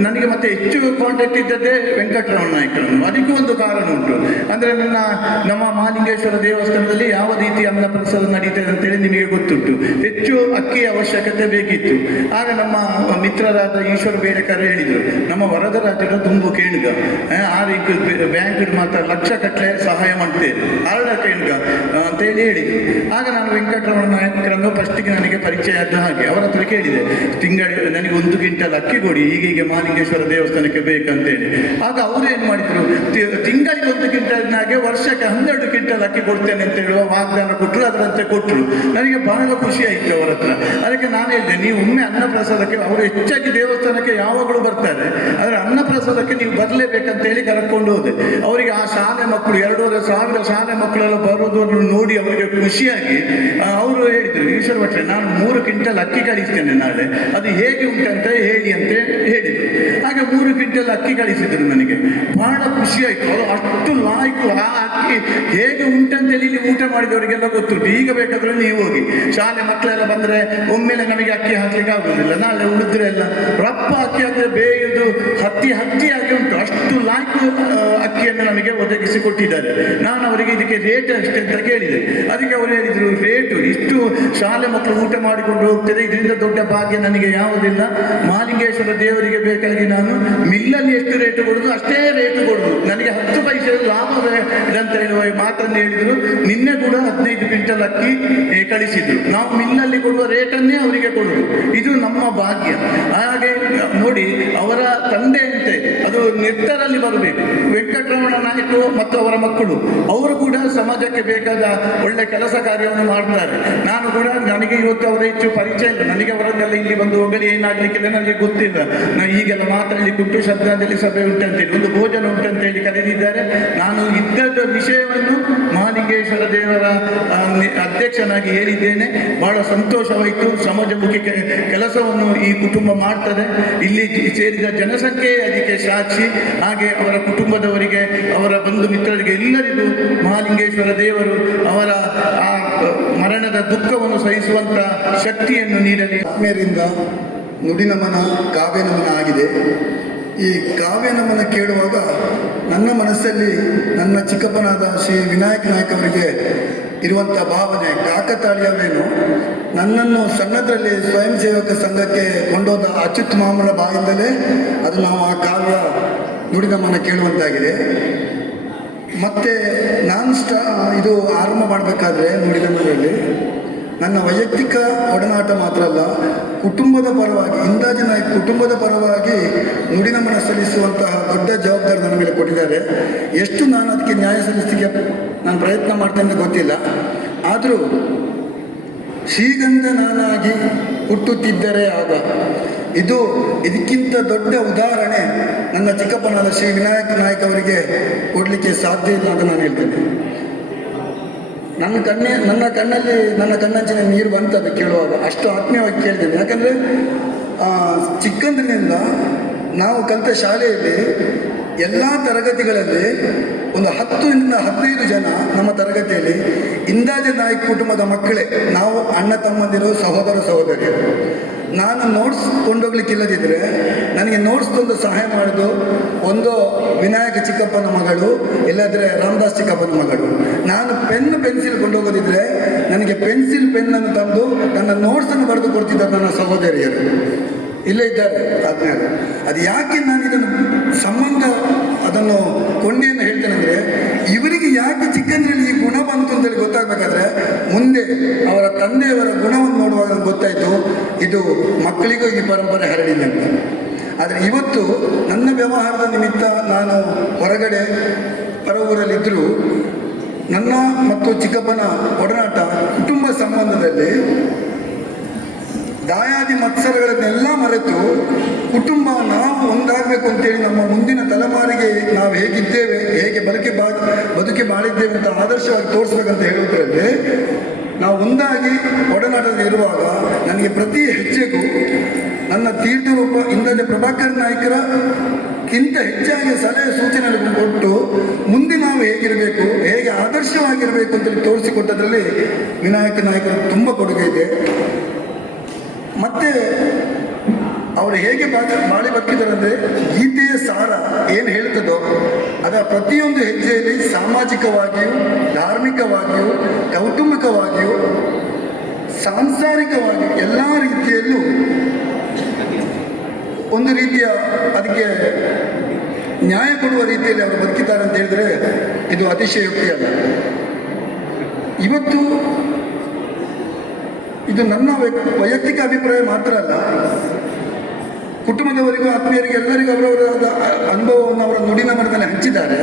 ನನಗೆ ಮತ್ತೆ ಹೆಚ್ಚು ಕಾಂಟ್ಯಾಕ್ಟ್ ಇದ್ದದ್ದೇ ವೆಂಕಟರಮಣ ನಾಯಕರನ್ನು. ಅದಕ್ಕೆ ಒಂದು ಕಾರಣ ಉಂಟು. ಅಂದರೆ ನಮ್ಮ ಮಹಾಲಿಂಗೇಶ್ವರ ದೇವಸ್ಥಾನದಲ್ಲಿ ಯಾವ ರೀತಿ ಅನ್ನಪ್ರಸಾದ ನಡೀತದೆ ಅಂತೇಳಿ ನಿಮಗೆ ಗೊತ್ತುಂಟು. ಹೆಚ್ಚು ಅಕ್ಕಿಯ ಅವಶ್ಯಕತೆ ಬೇಕಿತ್ತು. ಆಗ ನಮ್ಮ ಮಿತ್ರರಾದ ಈಶ್ವರ ಬೇಡಕರ್ ಹೇಳಿದರು, ನಮ್ಮ ವರದರಾಜರ ತುಂಬು ಕೇಳುಗ, ಆ ರೀತಿ ಬ್ಯಾಂಕ್ ಮಾತ್ರ ಲಕ್ಷ ಕಟ್ಟಲೆ ಸಹಾಯ ಮಾಡ್ತೇವೆ, ಆರ್ಡ ಕೇಳುಗ ಅಂತೇಳಿ ಹೇಳಿದರು. ಆಗ ನಾನು ವೆಂಕಟರಮಣ ನಾಯಕರನ್ನು ಫಸ್ಟಿಗೆ ನನಗೆ ಪರಿಚಯ ಆದ ಹಾಗೆ ಅವರ ಹತ್ರ ಕೇಳಿದೆ, ನನಗೆ 1 ಕ್ವಿಂಟಲ್ ಅಕ್ಕಿ ಕೊಡಿ, ಹೀಗೆ ಮಹಾಲಿಂಗೇಶ್ವರ ದೇವಸ್ಥಾನಕ್ಕೆ ಬೇಕಂತೇಳಿ. ಆಗ ಅವರು ಏನು ಮಾಡಿದರು, ತಿಂಗಳಿಗೆ 1 ಕ್ವಿಂಟಲ್ನಾಗೆ ವರ್ಷಕ್ಕೆ 12 ಕ್ವಿಂಟಲ್ ಅಕ್ಕಿ ಕೊಡ್ತೇನೆ ಅಂತ ಹೇಳುವ ವಾಗ್ದಾನ ಕೊಟ್ಟರು. ಅದರಂತೆ ಕೊಟ್ಟರು. ನನಗೆ ಬಹಳ ಖುಷಿ ಆಯಿತು ಅವರ ಹತ್ರ. ಅದಕ್ಕೆ ನಾನು ಹೇಳಿದೆ, ನೀವು ಒಮ್ಮೆ ಅನ್ನಪ್ರಸಾದಕ್ಕೆ, ಅವರು ಹೆಚ್ಚಾಗಿ ದೇವಸ್ಥಾನಕ್ಕೆ ಯಾವಾಗಲೂ ಬರ್ತಾರೆ, ಆದರೆ ಅನ್ನಪ್ರಸಾದಕ್ಕೆ ನೀವು ಬರಲೇಬೇಕಂತೇಳಿ ಕರ್ಕೊಂಡು ಹೋದೆ. ಅವರಿಗೆ ಆ ಶಾಲೆ ಮಕ್ಕಳು 2,500 ಶಾಲೆ ಮಕ್ಕಳೆಲ್ಲ ಬರೋದನ್ನು ನೋಡಿ ಅವರಿಗೆ ಖುಷಿಯಾಗಿ ಅವರು ಹೇಳಿದರು, ಈಶ್ವರ ಭಟ್ರೆ ನಾನು 3 ಕ್ವಿಂಟಲ್ ಅಕ್ಕಿ ಕಳಿಸ್ತೇನೆ ನಾಳೆ, ಅದು ಹೇಗೆ ಉಂಟಂತ ಹೇಳಿ ಅಂತ ಹೇಳಿದರು. ಹಾಗೆ 3 ಕ್ವಿಂಟಲ್ ಅಕ್ಕಿ ಕಳಿಸಿದರು. ನನಗೆ ಬಹಳ ಖುಷಿ ಆಯಿತು. ಅದು ಅಷ್ಟು ಲಾಯ್ಕು. ಆ ಅಕ್ಕಿ ಹೇಗೆ ಉಂಟಂತೇಳಿ ಇಲ್ಲಿ ಊಟ ಮಾಡಿದವರಿಗೆಲ್ಲ ಗೊತ್ತುಂಟು. ಈಗ ಬೇಕಾದ್ರೆ ನೀವು ಹೋಗಿ, ಶಾಲೆ ಮಕ್ಕಳೆಲ್ಲ ಬಂದರೆ ಒಮ್ಮೆಲೆ ನಮಗೆ ಅಕ್ಕಿ ಹಾಕ್ಲಿಕ್ಕೆ ಆಗುವುದಿಲ್ಲ, ನಾಳೆ ಉಳಿದ್ರೆ ಎಲ್ಲ ರಪ್ಪ ಅಕ್ಕಿ ಅಂದರೆ ಬೇಯುವುದು ಹತ್ತಿಯಾಗಿ ಉಂಟು. ಅಷ್ಟು ಲಾಯ್ಕು ಅಕ್ಕಿಯನ್ನು ನಮಗೆ ಒದಗಿಸಿ ಕೊಟ್ಟಿದ್ದಾರೆ. ನಾನು ಅವರಿಗೆ ಇದಕ್ಕೆ ರೇಟ್ ಅಷ್ಟೇ ಅಂತ ಕೇಳಿದೆ. ಅದಕ್ಕೆ ಅವರು ಹೇಳಿದರು, ರೇಟು ಇಷ್ಟು ಶಾಲೆ ಮಕ್ಕಳು ಊಟ ಮಾಡಿಕೊಂಡು ಹೋಗ್ತದೆ, ಇದರಿಂದ ದೊಡ್ಡ ಭಾಗ್ಯ ನನಗೆ ಯಾವುದಿಲ್ಲ. ಮಹಾಲಿಂಗೇಶ್ವರ ದೇವರಿಗೆ ಬೇಕಾಗಿ ನಾನು ಮಿಲ್ಲಲ್ಲಿ ಎಷ್ಟು ರೇಟು ಕೊಡೋದು ಅಷ್ಟೇ ರೇಟು ಕೊಡೋದು, ನನಗೆ 10 ಪೈಸೆ ಲಾಭವೇ ಅಂತ ಹೇಳುವ ಮಾತನ್ನು ಹೇಳಿದರು. ನಿನ್ನೆ ಕೂಡ 15 ಕ್ವಿಂಟಲ್ ಅಕ್ಕಿ ಕಳಿಸಿದ್ರು. ನಾವು ಮಿಲ್ಲಲ್ಲಿ ಕೊಡುವ ರೇಟನ್ನೇ ಅವರಿಗೆ ಕೊಡೋದು, ಇದು ನಮ್ಮ ಭಾಗ್ಯ. ಹಾಗೆ ನೋಡಿ, ಅವರ ತಂದೆಯಂತೆ ಅದು ನಿರ್ಧಾರಲ್ಲಿ ಬರಬೇಕು. ವೆಂಕಟರಮಣ ನಾಯಕರು ಮತ್ತು ಅವರ ಮಕ್ಕಳು ಅವರು ಕೂಡ ಸಮಾಜಕ್ಕೆ ಬೇಕಾದ ಒಳ್ಳೆ ಕೆಲಸ ಕಾರ್ಯವನ್ನು ಮಾಡ್ತಾರೆ. ನಾನು ಕೂಡ, ನನಗೆ ಇವತ್ತು ಅವರ ಹೆಚ್ಚು ಪರಿಚಯ ಇಲ್ಲ, ನನಗೆ ಅವರನ್ನೆಲ್ಲ ಇಲ್ಲಿ ಬಂದು ಹೋಗಲಿ ಏನಾಗಲಿಕ್ಕಿಲ್ಲ, ನನಗೆ ಗೊತ್ತಿಲ್ಲ. ನಾನು ಈಗೆಲ್ಲ ಮಾತಾಡಲಿಕ್ಕೆ ಉಂಟು, ಶ್ರದ್ಧಾಂಜಲಿ ಸಭೆ ಉಂಟಂತೇಳಿ, ಒಂದು ಭೋಜನ ಉಂಟಂತೇಳಿ ಕರೆದಿದ್ದಾರೆ. ನಾನು ಇದ್ದದ ವಿಷಯವನ್ನು ಮಹಾಲಿಂಗೇಶ್ವರ ದೇವರ ಅಧ್ಯಕ್ಷನಾಗಿ ಹೇಳಿದ್ದೇನೆ. ಬಹಳ ಸಂತೋಷವಾಯಿತು. ಸಮಾಜಮುಖಿ ಕೆಲಸವನ್ನು ಈ ಕುಟುಂಬ ಮಾಡ್ತದೆ. ಇಲ್ಲಿ ಸೇರಿದ ಜನಸಂಖ್ಯೆ ಅದಕ್ಕೆ ಸಾಕ್ಷಿ. ಹಾಗೆ ಅವರ ಕುಟುಂಬದವರಿಗೆ, ಅವರ ಬಂಧು ಮಿತ್ರರಿಗೆ ಎಲ್ಲರಿಗೂ ಮಹಾಲಿಂಗೇಶ್ವರ ದೇವರು ಅವರ ಆ ಮರಣದ ದುಃಖವನ್ನು ಸಹಿಸುವಂಥ ಶಕ್ತಿಯನ್ನು ನೀಡಲಿ. ಆತ್ಮೀಯರಿಂದ ನುಡಿನಮನ, ಕಾವ್ಯನಮನ ಆಗಿದೆ. ಈ ಕಾವ್ಯನಮನ ಕೇಳುವಾಗ ನನ್ನ ಮನಸ್ಸಲ್ಲಿ ನನ್ನ ಚಿಕ್ಕಪ್ಪನಾದ ಶ್ರೀ ವಿನಾಯಕ ನಾಯಕ್ ಅವರಿಗೆ ಇರುವಂಥ ಭಾವನೆ ಕಾಕತಾಳೀಯವೇನು. ನನ್ನನ್ನು ಸಣ್ಣದರಲ್ಲಿ ಸ್ವಯಂ ಸೇವಕ ಸಂಘಕ್ಕೆ ಕೊಂಡೋದ ಅಚ್ಯುತ್ ಮಾಮನ ಬಾಯಿಂದಲೇ ಅದು ನಾವು ಆ ಕಾವ್ಯ ನುಡಿನಮನ ಕೇಳುವಂತಾಗಿದೆ. ಮತ್ತು ನಾನು ಇದು ಆರಂಭ ಮಾಡಬೇಕಾದ್ರೆ ನುಡಿನಮನೆಯಲ್ಲಿ ನನ್ನ ವೈಯಕ್ತಿಕ ಒಡನಾಟ ಮಾತ್ರ ಅಲ್ಲ, ಕುಟುಂಬದ ಪರವಾಗಿ, ಇಂದಾಜಿ ನಾಯಕ್ ಕುಟುಂಬದ ಪರವಾಗಿ ನುಡಿನಮನ ಸಲ್ಲಿಸುವಂತಹ ದೊಡ್ಡ ಜವಾಬ್ದಾರಿ ನನ್ನ ಮೇಲೆ ಕೊಟ್ಟಿದ್ದಾರೆ. ಎಷ್ಟು ನಾನು ಅದಕ್ಕೆ ನ್ಯಾಯ ಸಲ್ಲಿಸಲಿಕ್ಕೆ ನಾನು ಪ್ರಯತ್ನ ಮಾಡ್ತೇನೆ ಗೊತ್ತಿಲ್ಲ. ಆದರೂ ಶ್ರೀಗಂಧ ನಾನಾಗಿ ಹುಟ್ಟುತ್ತಿದ್ದರೆ ಆಗ, ಇದಕ್ಕಿಂತ ದೊಡ್ಡ ಉದಾಹರಣೆ ನನ್ನ ಚಿಕ್ಕಪ್ಪನಾದ ಶ್ರೀ ವಿನಾಯಕ ನಾಯಕ್ ಅವರಿಗೆ ಕೊಡಲಿಕ್ಕೆ ಸಾಧ್ಯ ಇಲ್ಲ ಅಂತ ನಾನು ಹೇಳ್ತೇನೆ. ನನ್ನ ಕಣ್ಣಂಚಿನ ನೀರು ಬಂತದ್ದು ಕೇಳುವಾಗ. ಅಷ್ಟು ಆತ್ಮೀಯವಾಗಿ ಕೇಳಿದ್ದೇನೆ. ಯಾಕಂದರೆ ಚಿಕ್ಕಂದಿನಿಂದ ನಾವು ಕಲಿತ ಶಾಲೆಯಲ್ಲಿ ಎಲ್ಲ ತರಗತಿಗಳಲ್ಲಿ ಒಂದು 10ರಿಂದ 15 ಜನ ನಮ್ಮ ತರಗತಿಯಲ್ಲಿ ಇಂದಾಜೆ ನಾಯ್ಕ ಕುಟುಂಬದ ಮಕ್ಕಳೇ. ನಾವು ಅಣ್ಣ ತಮ್ಮಂದಿರು, ಸಹೋದರ ಸಹೋದರಿಯರು. ನಾನು ನೋಟ್ಸ್ ಕೊಂಡೋಗ್ಲಿಕ್ಕಿಲ್ಲದಿದ್ದರೆ ನನಗೆ ನೋಟ್ಸ್ ತಂದು ಸಹಾಯ ಮಾಡೋದು ಒಂದು ವಿನಾಯಕ ಚಿಕ್ಕಪ್ಪನ ಮಗಳು, ಇಲ್ಲದ್ರೆ ರಾಮದಾಸ್ ಚಿಕ್ಕಪ್ಪನ ಮಗಳು. ನಾನು ಪೆನ್ಸಿಲ್ ಕೊಂಡೋಗೋದಿದ್ರೆ ನನಗೆ ಪೆನ್ನನ್ನು ತಂದು ನನ್ನ ನೋಟ್ಸನ್ನು ಬರೆದು ಕೊಡ್ತಿದ್ದರು ನನ್ನ ಸಹೋದರಿಯರು. ಇಲ್ಲೇ ಇದ್ದಾರೆ ಆದ್ಮೇಲೆ. ಅದು ಯಾಕೆ ನಾನು ಇದನ್ನು ಸಂಬಂಧ ಅದನ್ನು ಕೊಂಡಿಯನ್ನು ಹೇಳ್ತೇನೆ ಅಂದರೆ, ಇವರಿಗೆ ಯಾಕೆ ಚಿಕ್ಕಂದ್ರಲ್ಲಿ ಈ ಗುಣ ಬಂತು ಅಂತೇಳಿ ಗೊತ್ತಾಗಬೇಕಾದ್ರೆ ಮುಂದೆ ಅವರ ತಂದೆಯವರ ಗುಣವನ್ನು ನೋಡುವಾಗ ನನಗೆ ಗೊತ್ತಾಯಿತು ಇದು ಮಕ್ಕಳಿಗೂ ಈ ಪರಂಪರೆ ಹರಡಿದೆ ಅಂತ. ಆದರೆ ಇವತ್ತು ನನ್ನ ವ್ಯವಹಾರದ ನಿಮಿತ್ತ ನಾನು ಹೊರಗಡೆ ಹೊರ ಊರಲ್ಲಿದ್ದರೂ ನನ್ನ ಮತ್ತು ಚಿಕ್ಕಪ್ಪನ ಒಡನಾಟ ಕುಟುಂಬ ಸಂಬಂಧದಲ್ಲಿ ದಾಯಾದಿ ಮತ್ಸರಗಳನ್ನೆಲ್ಲ ಮರೆತು ಕುಟುಂಬ ನಾವು ಒಂದಾಗಬೇಕು ಅಂತೇಳಿ ನಮ್ಮ ಮುಂದಿನ ತಲೆಮಾರಿಗೆ ನಾವು ಹೇಗಿದ್ದೇವೆ, ಹೇಗೆ ಬದುಕಿ ಬಾಳಿದ್ದೇವೆ ಅಂತ ಆದರ್ಶವಾಗಿ ತೋರಿಸ್ಬೇಕಂತ ಹೇಳುವುದರಲ್ಲಿ ನಾವು ಒಂದಾಗಿ ಒಡನಾಟದಲ್ಲಿ ಇರುವಾಗ ನನಗೆ ಪ್ರತಿ ಹೆಜ್ಜೆಗೂ ನನ್ನ ತೀರ್ಥರೂಪ ಇಂದಾಜೆ ಪ್ರಭಾಕರ್ ನಾಯ್ಕರಕ್ಕಿಂತ ಹೆಚ್ಚಾಗಿ ಸಲಹೆ ಸೂಚನೆಗಳನ್ನು ಕೊಟ್ಟು ಮುಂದೆ ನಾವು ಹೇಗಿರಬೇಕು, ಹೇಗೆ ಆದರ್ಶವಾಗಿರಬೇಕು ಅಂತೇಳಿ ತೋರಿಸಿಕೊಟ್ಟದ್ರಲ್ಲಿ ವಿನಾಯಕ ನಾಯ್ಕರ ತುಂಬ ಕೊಡುಗೆ ಇದೆ. ಮತ್ತು ಅವರು ಹೇಗೆ ಬಾಳಿ ಬದುಕಿದ್ದಾರೆ ಅಂದರೆ, ಗೀತೆಯ ಸಾರ ಏನು ಹೇಳ್ತದೋ ಅದರ ಪ್ರತಿಯೊಂದು ಹೆಜ್ಜೆಯಲ್ಲಿ ಸಾಮಾಜಿಕವಾಗಿಯೂ, ಧಾರ್ಮಿಕವಾಗಿಯೂ, ಕೌಟುಂಬಿಕವಾಗಿಯೂ, ಸಾಂಸಾರಿಕವಾಗಿಯೂ ಎಲ್ಲ ರೀತಿಯಲ್ಲೂ ಒಂದು ರೀತಿಯ ಅದಕ್ಕೆ ನ್ಯಾಯ ಕೊಡುವ ರೀತಿಯಲ್ಲಿ ಅವರು ಬದುಕಿದ್ದಾರೆ ಅಂತ ಹೇಳಿದರೆ ಇದು ಅತಿಶಯೋಕ್ತಿಯಲ್ಲ. ಇವತ್ತು ಇದು ನನ್ನ ವೈಯಕ್ತಿಕ ಅಭಿಪ್ರಾಯ ಮಾತ್ರ ಅಲ್ಲ, ಕುಟುಂಬದವರಿಗೂ ಆತ್ಮೀಯರಿಗೆ ಎಲ್ಲರಿಗೂ ಅವರವರ ಅನುಭವವನ್ನು ಅವರ ನುಡಿನ ಮರದಲ್ಲಿ ಹಂಚಿದ್ದಾರೆ.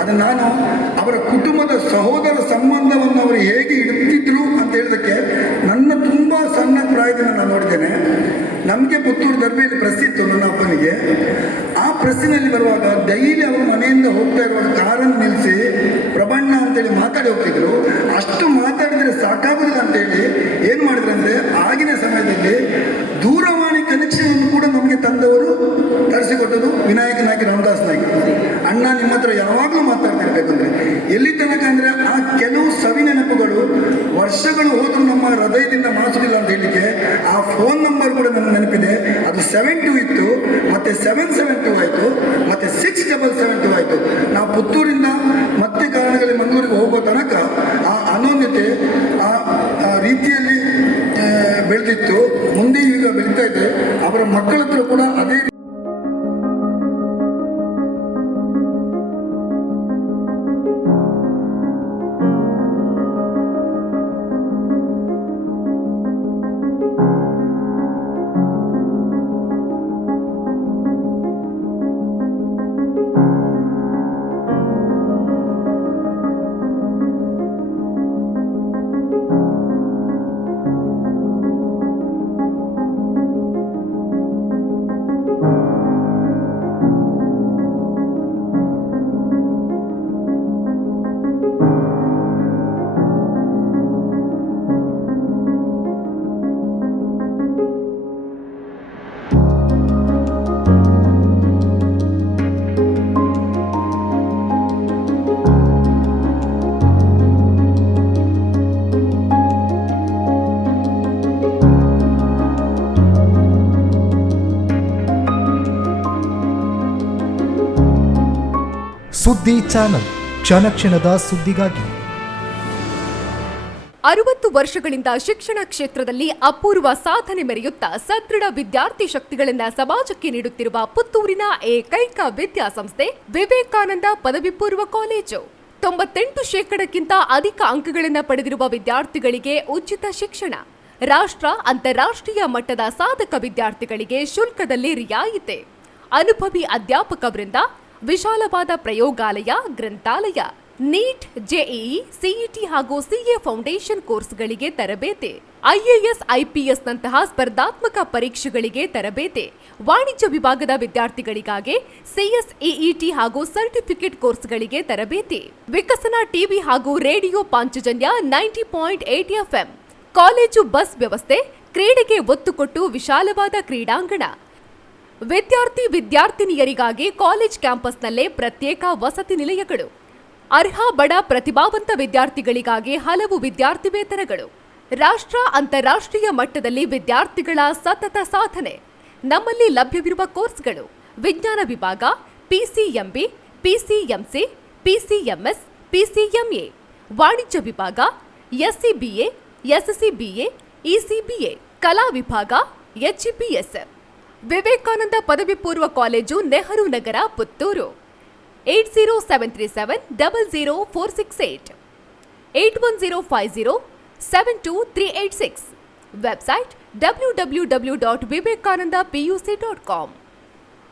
ಅದು ನಾನು ಅವರ ಕುಟುಂಬದ ಸಹೋದರ ಸಂಬಂಧವನ್ನು ಅವರು ಹೇಗೆ ಇಡುತ್ತಿದ್ರು ಅಂತ ಹೇಳೋದಕ್ಕೆ ನನ್ನ ತುಂಬ ಸಣ್ಣ ಪ್ರಾಯದಿಂದ ನಾನು ನೋಡಿದ್ದೇನೆ. ನಮಗೆ ಪುತ್ತೂರು ದರ್ಬೆಯಲ್ಲಿ ಪ್ರೆಸ್ ಇತ್ತು ನನ್ನ ಅಪ್ಪನಿಗೆ. ಆ ಪ್ರೆಸ್ಸಿನಲ್ಲಿ ಬರುವಾಗ ಡೈಲಿ ಅವರು ಮನೆಯಿಂದ ಹೋಗ್ತಾ ಇರುವಾಗ ಕಾರನ್ನು ನಿಲ್ಲಿಸಿ ಪ್ರಬಣ್ಣ ಅಂತೇಳಿ ಮಾತಾಡಿ ಹೋಗ್ತಿದ್ರು. ಅಷ್ಟು ಮಾತಾಡಿದರೆ ಸಾಕಾಗುದಿಲ್ಲ ಅಂತೇಳಿ ಏನು ಮಾಡಿದ್ರು ಅಂದರೆ, ಆಗಿನ ಸಮಯದಲ್ಲಿ ದೂರವಾಣಿ ಕನೆಕ್ಷನ್ ಕೂಡ ನಮಗೆ ತಂದವರು ತರಿಸಿಕೊಟ್ಟದು ವಿನಾಯಕ ನಾಯ್ಕ, ರಾಮದಾಸ್ ನಾಯ್ಕ. ಅಣ್ಣ ನಿಮ್ಮ ಹತ್ರ ಯಾವಾಗಲೂ ಮಾತಾಡ್ತಿರ್ಬೇಕು ಅಂದರೆ ಎಲ್ಲಿ ತನಕ ಅಂದರೆ ಆ ಕೆಲವು ಸವಿ ನೆನಪುಗಳು ವರ್ಷಗಳು ಹೋದರೂ ನಮ್ಮ ಹೃದಯದಿಂದ ಮಾಸುವುದಿಲ್ಲ ಅಂತ ಹೇಳಲಿಕ್ಕೆ ಆ ಫೋನ್ ನಂಬರ್ ಕೂಡ ನನಗೆ ನೆನಪಿದೆ. ಅದು 72 ಇತ್ತು, ಮತ್ತೆ 772 ಆಯಿತು, ಮತ್ತೆ 6772 ಆಯಿತು. ನಾವು ಪುತ್ತೂರಿಂದ ಮತ್ತೆ ಕಾರಣಗಳಲ್ಲಿ ಮಂಗಳೂರಿಗೆ ಹೋಗೋ ತನಕ ಆ ಅನೋನ್ಯತೆ ಆ ರೀತಿಯಲ್ಲಿ ಬೆಳೆದಿತ್ತು. ಮುಂದೆ ಈಗ ಬೆಳೀತಾ ಇದೆ. ಅವರ ಮಕ್ಕಳ ಹತ್ರ ಕೂಡ ಅದೇ ಸುದ್ದಿ ಚಾನಲ್, ಕ್ಷಣ ಕ್ಷಣದ ಸುದ್ದಿಗಾಗಿ. 60 ವರ್ಷಗಳಿಂದ ಶಿಕ್ಷಣ ಕ್ಷೇತ್ರದಲ್ಲಿ ಅಪೂರ್ವ ಸಾಧನೆ ಮೆರೆಯುತ್ತಾ ಸದೃಢ ವಿದ್ಯಾರ್ಥಿ ಶಕ್ತಿಗಳನ್ನು ಸಮಾಜಕ್ಕೆ ನೀಡುತ್ತಿರುವ ಪುತ್ತೂರಿನ ಏಕೈಕ ವಿದ್ಯಾಸಂಸ್ಥೆ ವಿವೇಕಾನಂದ ಪದವಿ ಪೂರ್ವ ಕಾಲೇಜು. 98% ಅಧಿಕ ಅಂಕಗಳನ್ನು ಪಡೆದಿರುವ ವಿದ್ಯಾರ್ಥಿಗಳಿಗೆ ಉಚಿತ ಶಿಕ್ಷಣ, ರಾಷ್ಟ್ರ ಅಂತಾರಾಷ್ಟ್ರೀಯ ಮಟ್ಟದ ಸಾಧಕ ವಿದ್ಯಾರ್ಥಿಗಳಿಗೆ ಶುಲ್ಕದಲ್ಲಿ ರಿಯಾಯಿತಿ, ಅನುಭವಿ ಅಧ್ಯಾಪಕ ವೃಂದ, ವಿಶಾಲವಾದ ಪ್ರಯೋಗಾಲಯ, ಗ್ರಂಥಾಲಯ, ನೀಟ್, ಜೆಇಇ, ಸಿಇಟಿ ಹಾಗೂ ಸಿಎ ಫೌಂಡೇಶನ್ ಕೋರ್ಸ್ಗಳಿಗೆ ತರಬೇತಿ, ಐಎಎಸ್, ಐಪಿಎಸ್ ನಂತಹ ಸ್ಪರ್ಧಾತ್ಮಕ ಪರೀಕ್ಷೆಗಳಿಗೆ ತರಬೇತಿ, ವಾಣಿಜ್ಯ ವಿಭಾಗದ ವಿದ್ಯಾರ್ಥಿಗಳಿಗಾಗಿ ಸಿಎಸ್ಇಇಟಿ ಹಾಗೂ ಸರ್ಟಿಫಿಕೇಟ್ ಕೋರ್ಸ್ಗಳಿಗೆ ತರಬೇತಿ, ವಿಕಸನ ಟಿವಿ ಹಾಗೂ radio Panchajanya 90.8 FM, college bus ವ್ಯವಸ್ಥೆ, ಕ್ರೀಡೆಗೆ ಒತ್ತು ಕೊಟ್ಟು ವಿಶಾಲವಾದ ಕ್ರೀಡಾಂಗಣ, ವಿದ್ಯಾರ್ಥಿನಿಯರಿಗಾಗಿ ಕಾಲೇಜ್ ಕ್ಯಾಂಪಸ್ನಲ್ಲೇ ಪ್ರತ್ಯೇಕ ವಸತಿ ನಿಲಯಗಳು, ಅರ್ಹ ಬಡ ಪ್ರತಿಭಾವಂತ ವಿದ್ಯಾರ್ಥಿಗಳಿಗಾಗಿ ಹಲವು ವಿದ್ಯಾರ್ಥಿ ವೇತನಗಳು. ರಾಷ್ಟ್ರ ಅಂತಾರಾಷ್ಟ್ರೀಯ ಮಟ್ಟದಲ್ಲಿ ವಿದ್ಯಾರ್ಥಿಗಳ ಸತತ ಸಾಧನೆ. ನಮ್ಮಲ್ಲಿ ಲಭ್ಯವಿರುವ ಕೋರ್ಸ್ಗಳು: ವಿಜ್ಞಾನ ವಿಭಾಗ, PCMB, PCMC, PCMS, PCMA, ವಾಣಿಜ್ಯ ವಿಭಾಗ, SCBA, SCBA, ECBA, ಕಲಾ ವಿಭಾಗ, HEPS. ವಿವೇಕಾನಂದ ಪದವಿ ಪೂರ್ವ college, Nehru Nagar, Puttur. 8073700468, 8105072386. Website www.vivekanandapuc.com.